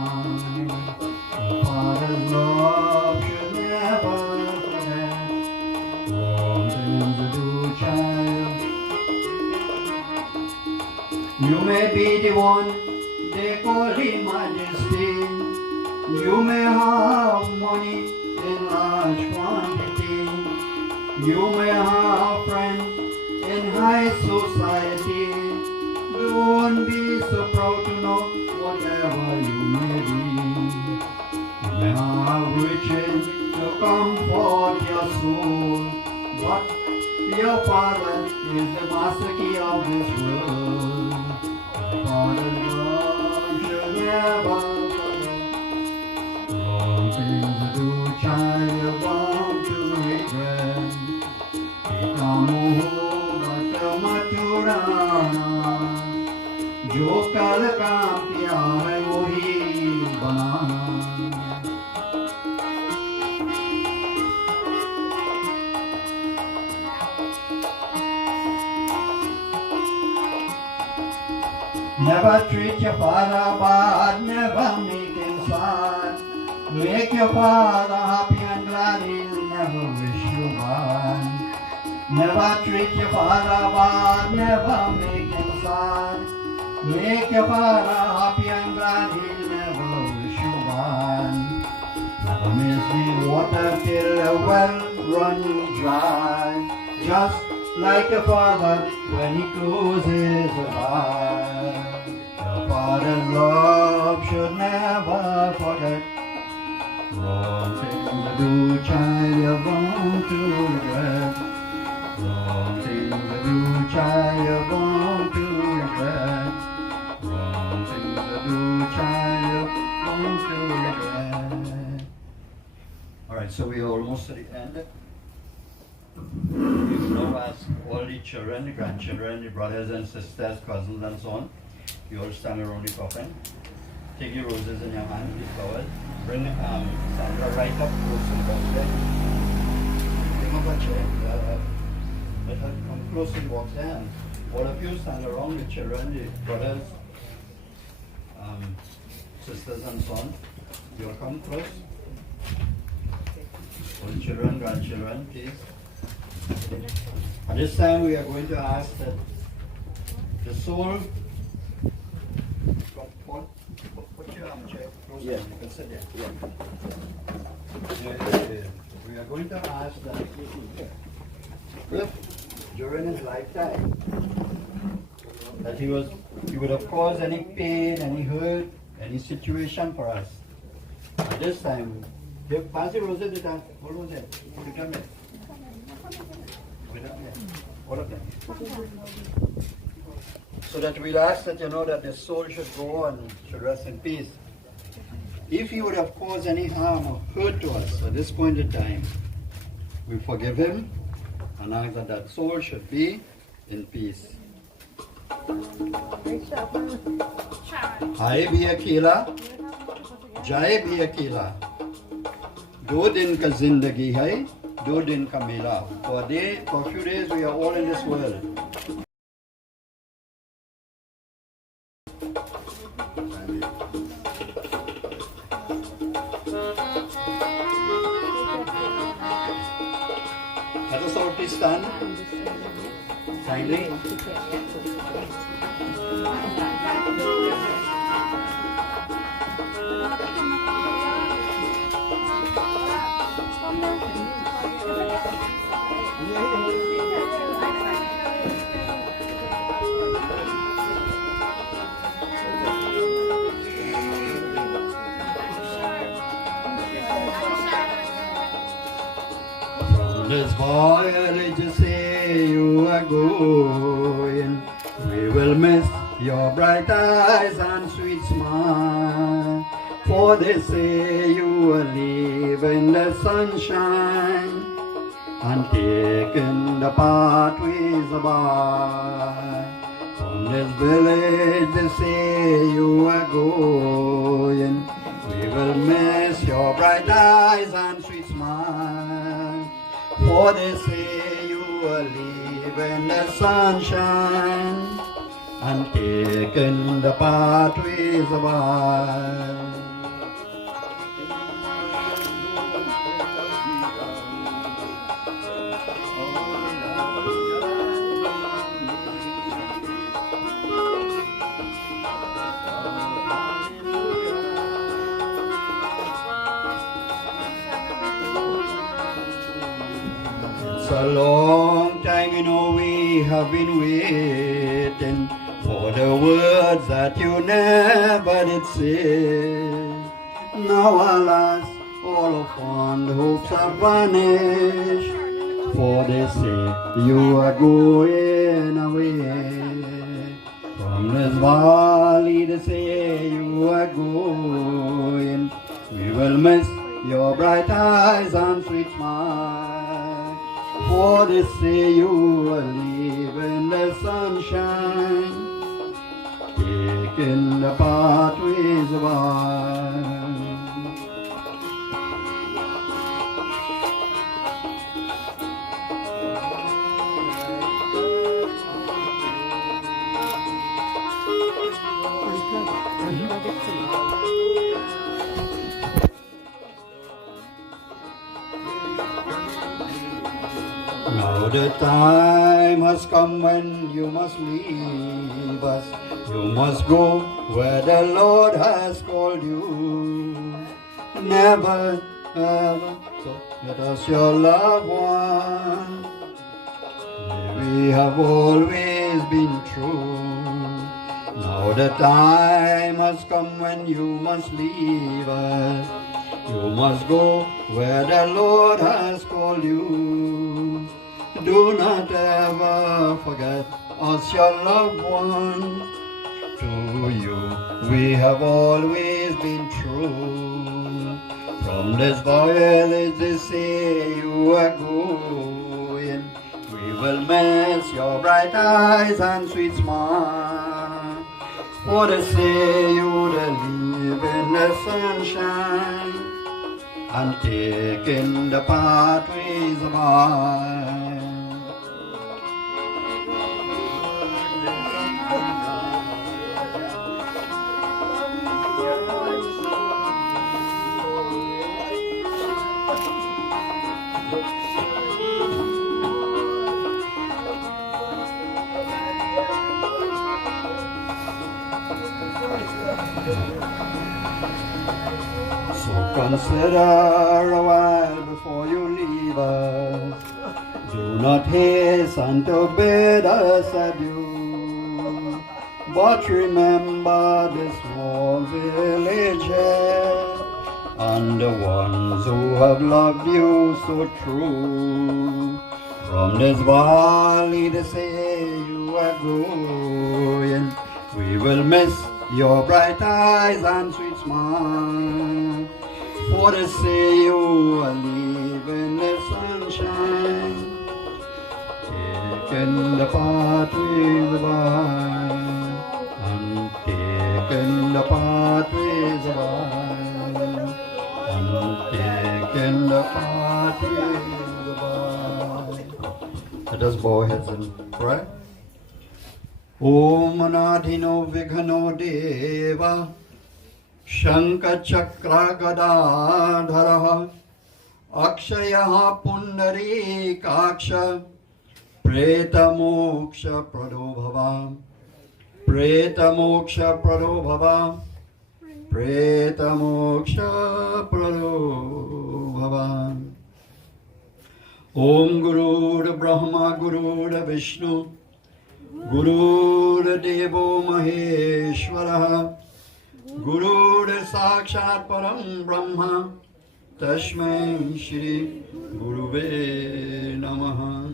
Father's love should never forget. Child, you may be the one they call him majesty. You may have money in large quantity. You may have friends in high society. Don't be so proud to know whatever you may be. You may have riches to comfort your soul, but your father is the master key of this world. Your father's love should never forget. Wrong things to do, child, you're bound to regret. Pitamo Vatamaturan, जो कल काम किया है वही बनाना. Never treat your father bad, never make him sad. Make your father happy and glad, he'll never wish you bad. Never treat your father bad, never make him sad. Make your father happy and glad, he'll never wish you bad. Never miss the water well run dry, just like your father when he closes his eyes. Your father's love should never forget. Wrong things to do, child, you're bound to regret. Wrong things to do, child, you're bound to regret. Wrong things to do, child, you're bound to regret. Alright, so we are almost at the end. You now ask all the children, the grandchildren, the brothers and sisters, cousins and so on. You all stand around the coffin. Take your roses in your hand, the flowers. Bring Sandra right up close to the box there. Bring up a chair. Let her come close to the box there. And all of you stand around, the children, the brothers, sisters and so on. You all come close. All the children, grandchildren, please. At this time we are going to ask that the soul, put your armchair close, you can sit there. We are going to ask that if during his lifetime that he would have caused any pain, any hurt, any situation for us. At this time, pass the roses to them. Hold on there. Put it on there. All of them. So that we'll ask that that the soul should go and should rest in peace. If he would have caused any harm or hurt to us at this point in time, we forgive him and ask that that soul should be in peace. Hai bhi akela, jai bhi akela. Do din ka zindagi hai, do din ka mela. For a few days we are all in this world. Let us all please stand. Kindly. This voyage say you are going, we will miss your bright eyes and sweet smile. For they say you are leaving the sunshine and taking the pathways by. From this village they say you are going, we will miss your bright eyes and sweet smile. For they say you are leaving the sunshine and taking the pathways by. It's a long time, we have been waiting for the words that you never did say. Now alas, all of fond hopes have vanished, for they say you are going away. From this valley they say you are going, we will miss your bright eyes and sweet smile. For they say you are leaving the sunshine, taking the pathways by. Now the time has come when you must leave us. You must go where the Lord has called you. Never ever forget us, your loved one. We have always been true. Now the time has come when you must leave us. You must go where the Lord has called you. Do not ever forget us, your loved ones. To you we have always been true. From this village they say you are going. We will miss your bright eyes and sweet smile. For they say you will live in the sunshine and taking the pathways of life. Consider a while before you leave us. Do not hasten to bid us adieu. But remember this small village here, and the ones who have loved you so true. From this valley they say you are going. We will miss your bright eyes and sweet smile. For they say you are leaving the sunshine, taking the pathways of life, and taking the pathways of life, and taking the pathways of life. Let us bow our heads and pray. Om Anadhino Vighno Deva Shankha Chakra Gadadhara Akshaya Pundari Kaksha Preta Moksha Prado Bhava Preta Moksha Prado Bhava Preta Moksha Prado Bhava. Om Guru Brahma Guru Vishnu Guru Devo Maheshwara Guru Sakshat Param Brahma Tashmai Shri Guruve Namaha.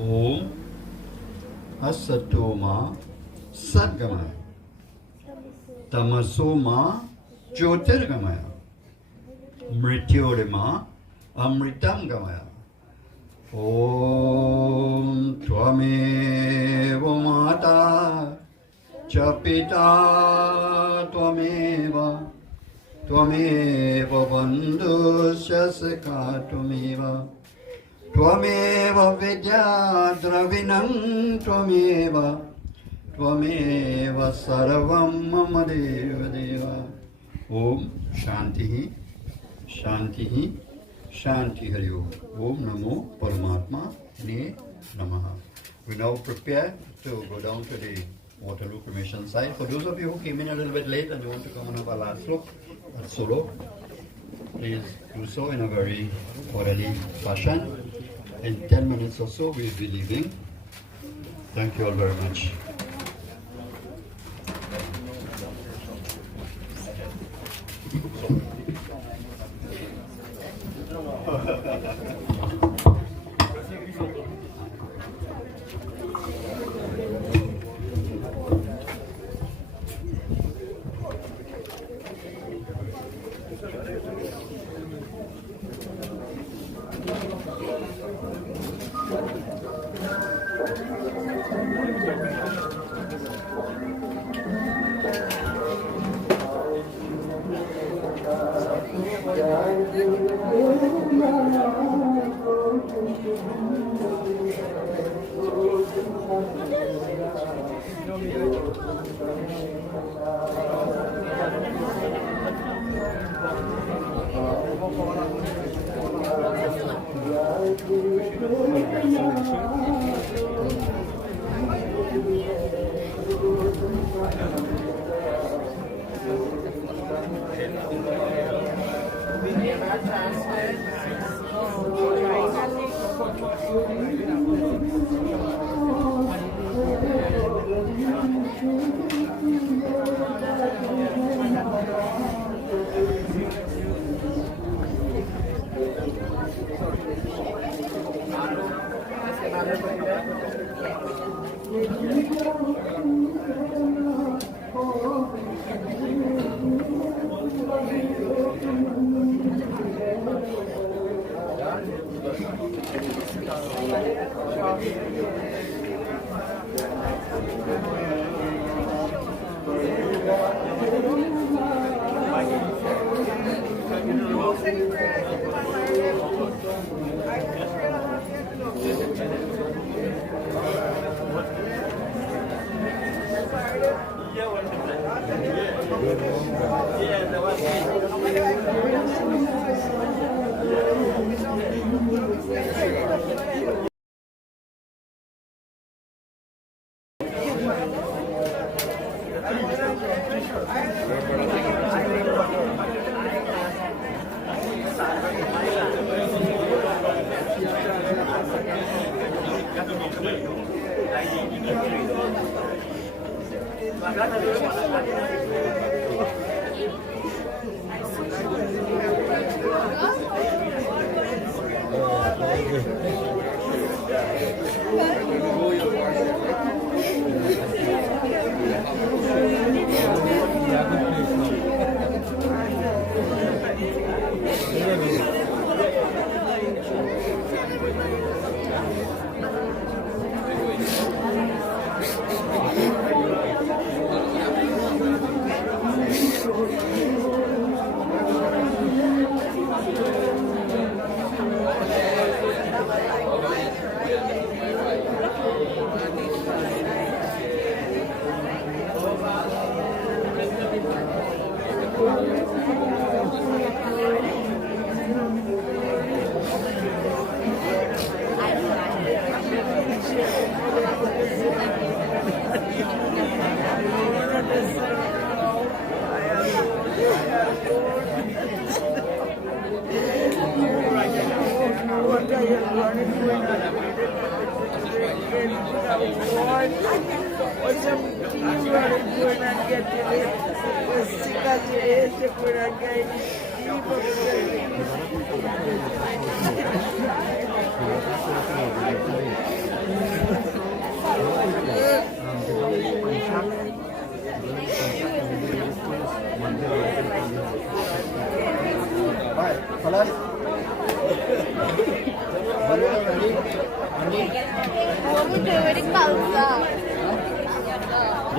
Om Asatoma Sadgamaya Tamasoma Jyotirgamaya Mrityorima Amritam Gamaya. Om Tvameva Mata Chapita Tvameva Tvameva Bandhusya Sakha Tvameva Tvameva Vidya Dravinam Tvameva Tvameva Sarvam Mama Deva Deva. Om Shantihi Shantihi Shanti Hari Om. Om Namo Paramatma Ne Namaha. We now prepare to go down to the Waterloo cremation site. For those of you who came in a little bit late and you want to come and have a last look at Solo, please do so in a very orderly fashion. In 10 minutes or so we'll be leaving. Thank you all very much.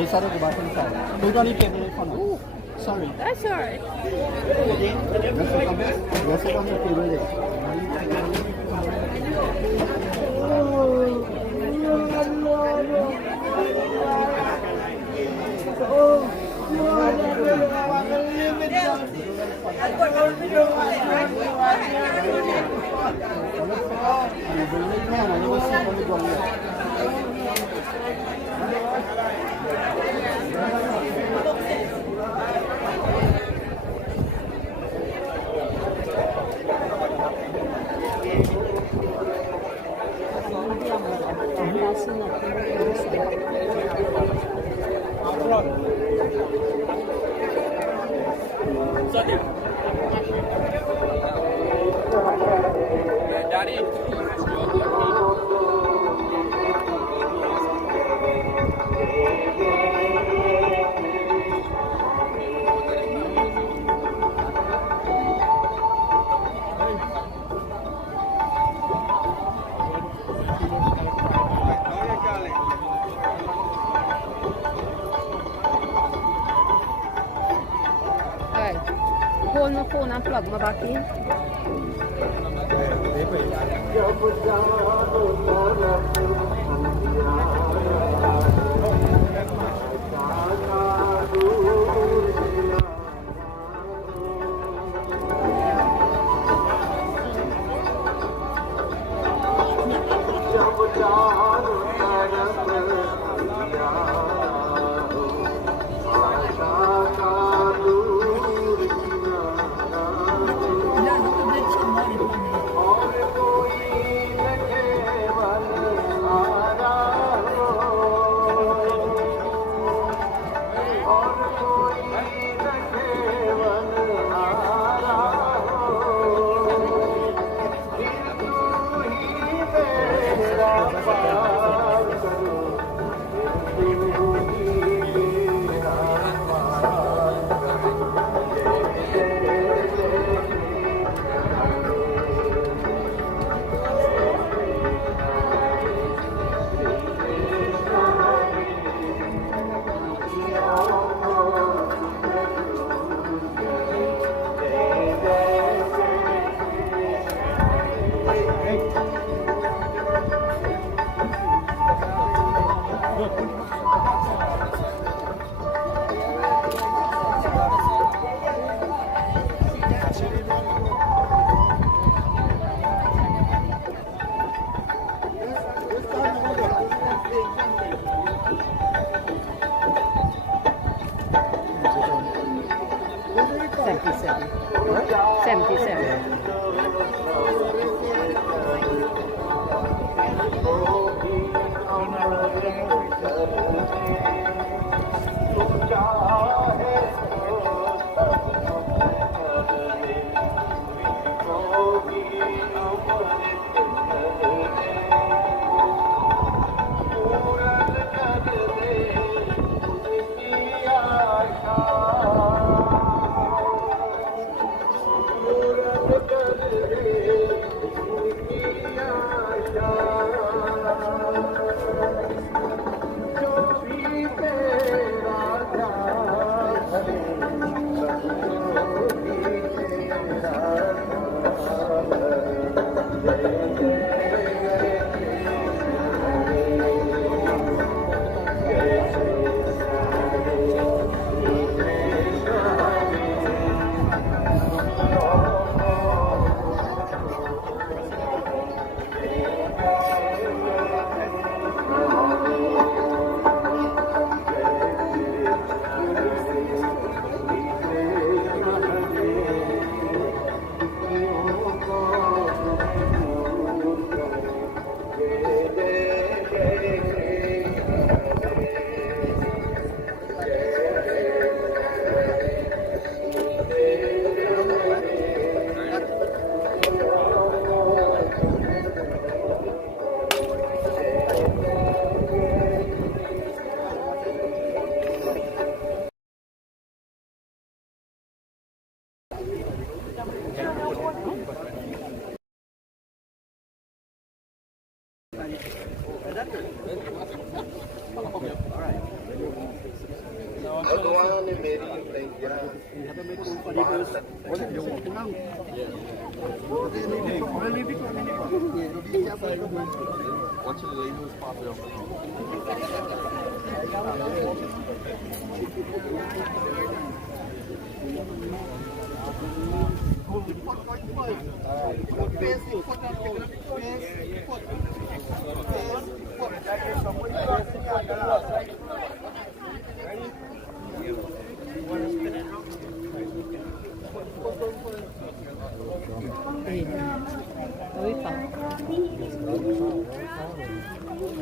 These are the bottom side. Put on the table for now. Sorry. That's alright. Just sit on the table there. Hold my phone and plug my back in. 77.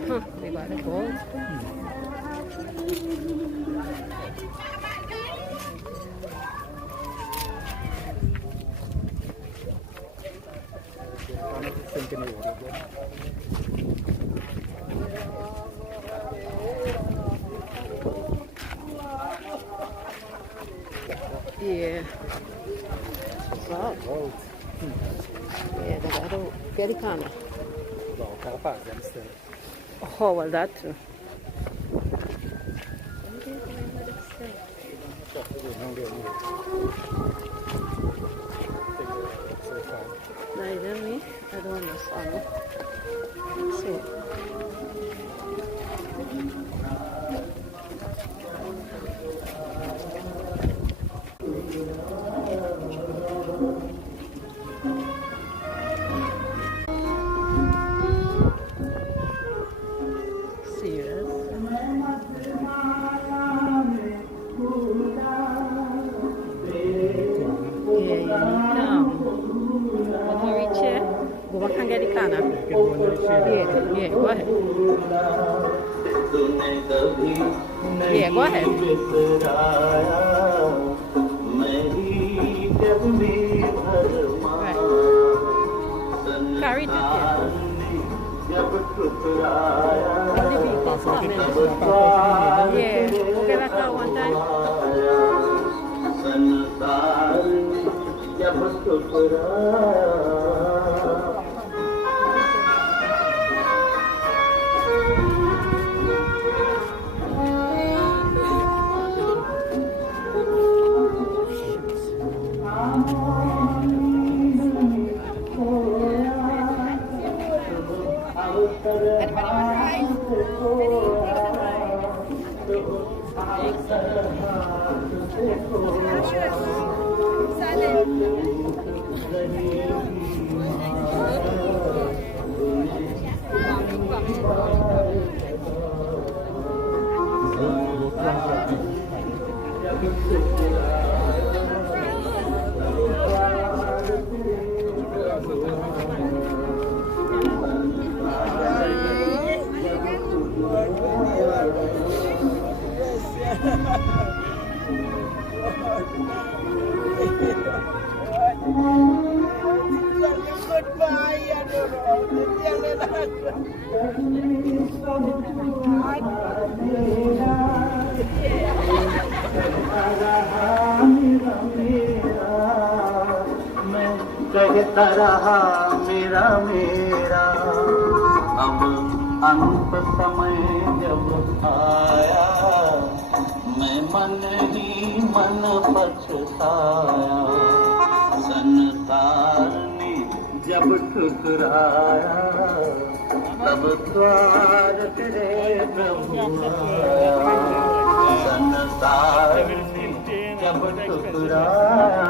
Huh, they got the gold. Yeah. Wow. Yeah, they got to get the corner. Oh, well, that too. Neither me. I don't understand. So. Go back and get the canna. Yeah, go ahead. Yeah, go ahead. Right. Carry it here. The vehicle's coming. Yeah, go get that car one time. कहता रहा मेरा मेरा, अब अंत समय जब आया, मैं मन ही मन पछताया। संसार ने जब ठुकराया, तब द्वार तेरे प्रभु आया। संसार ने जब ठुकराया,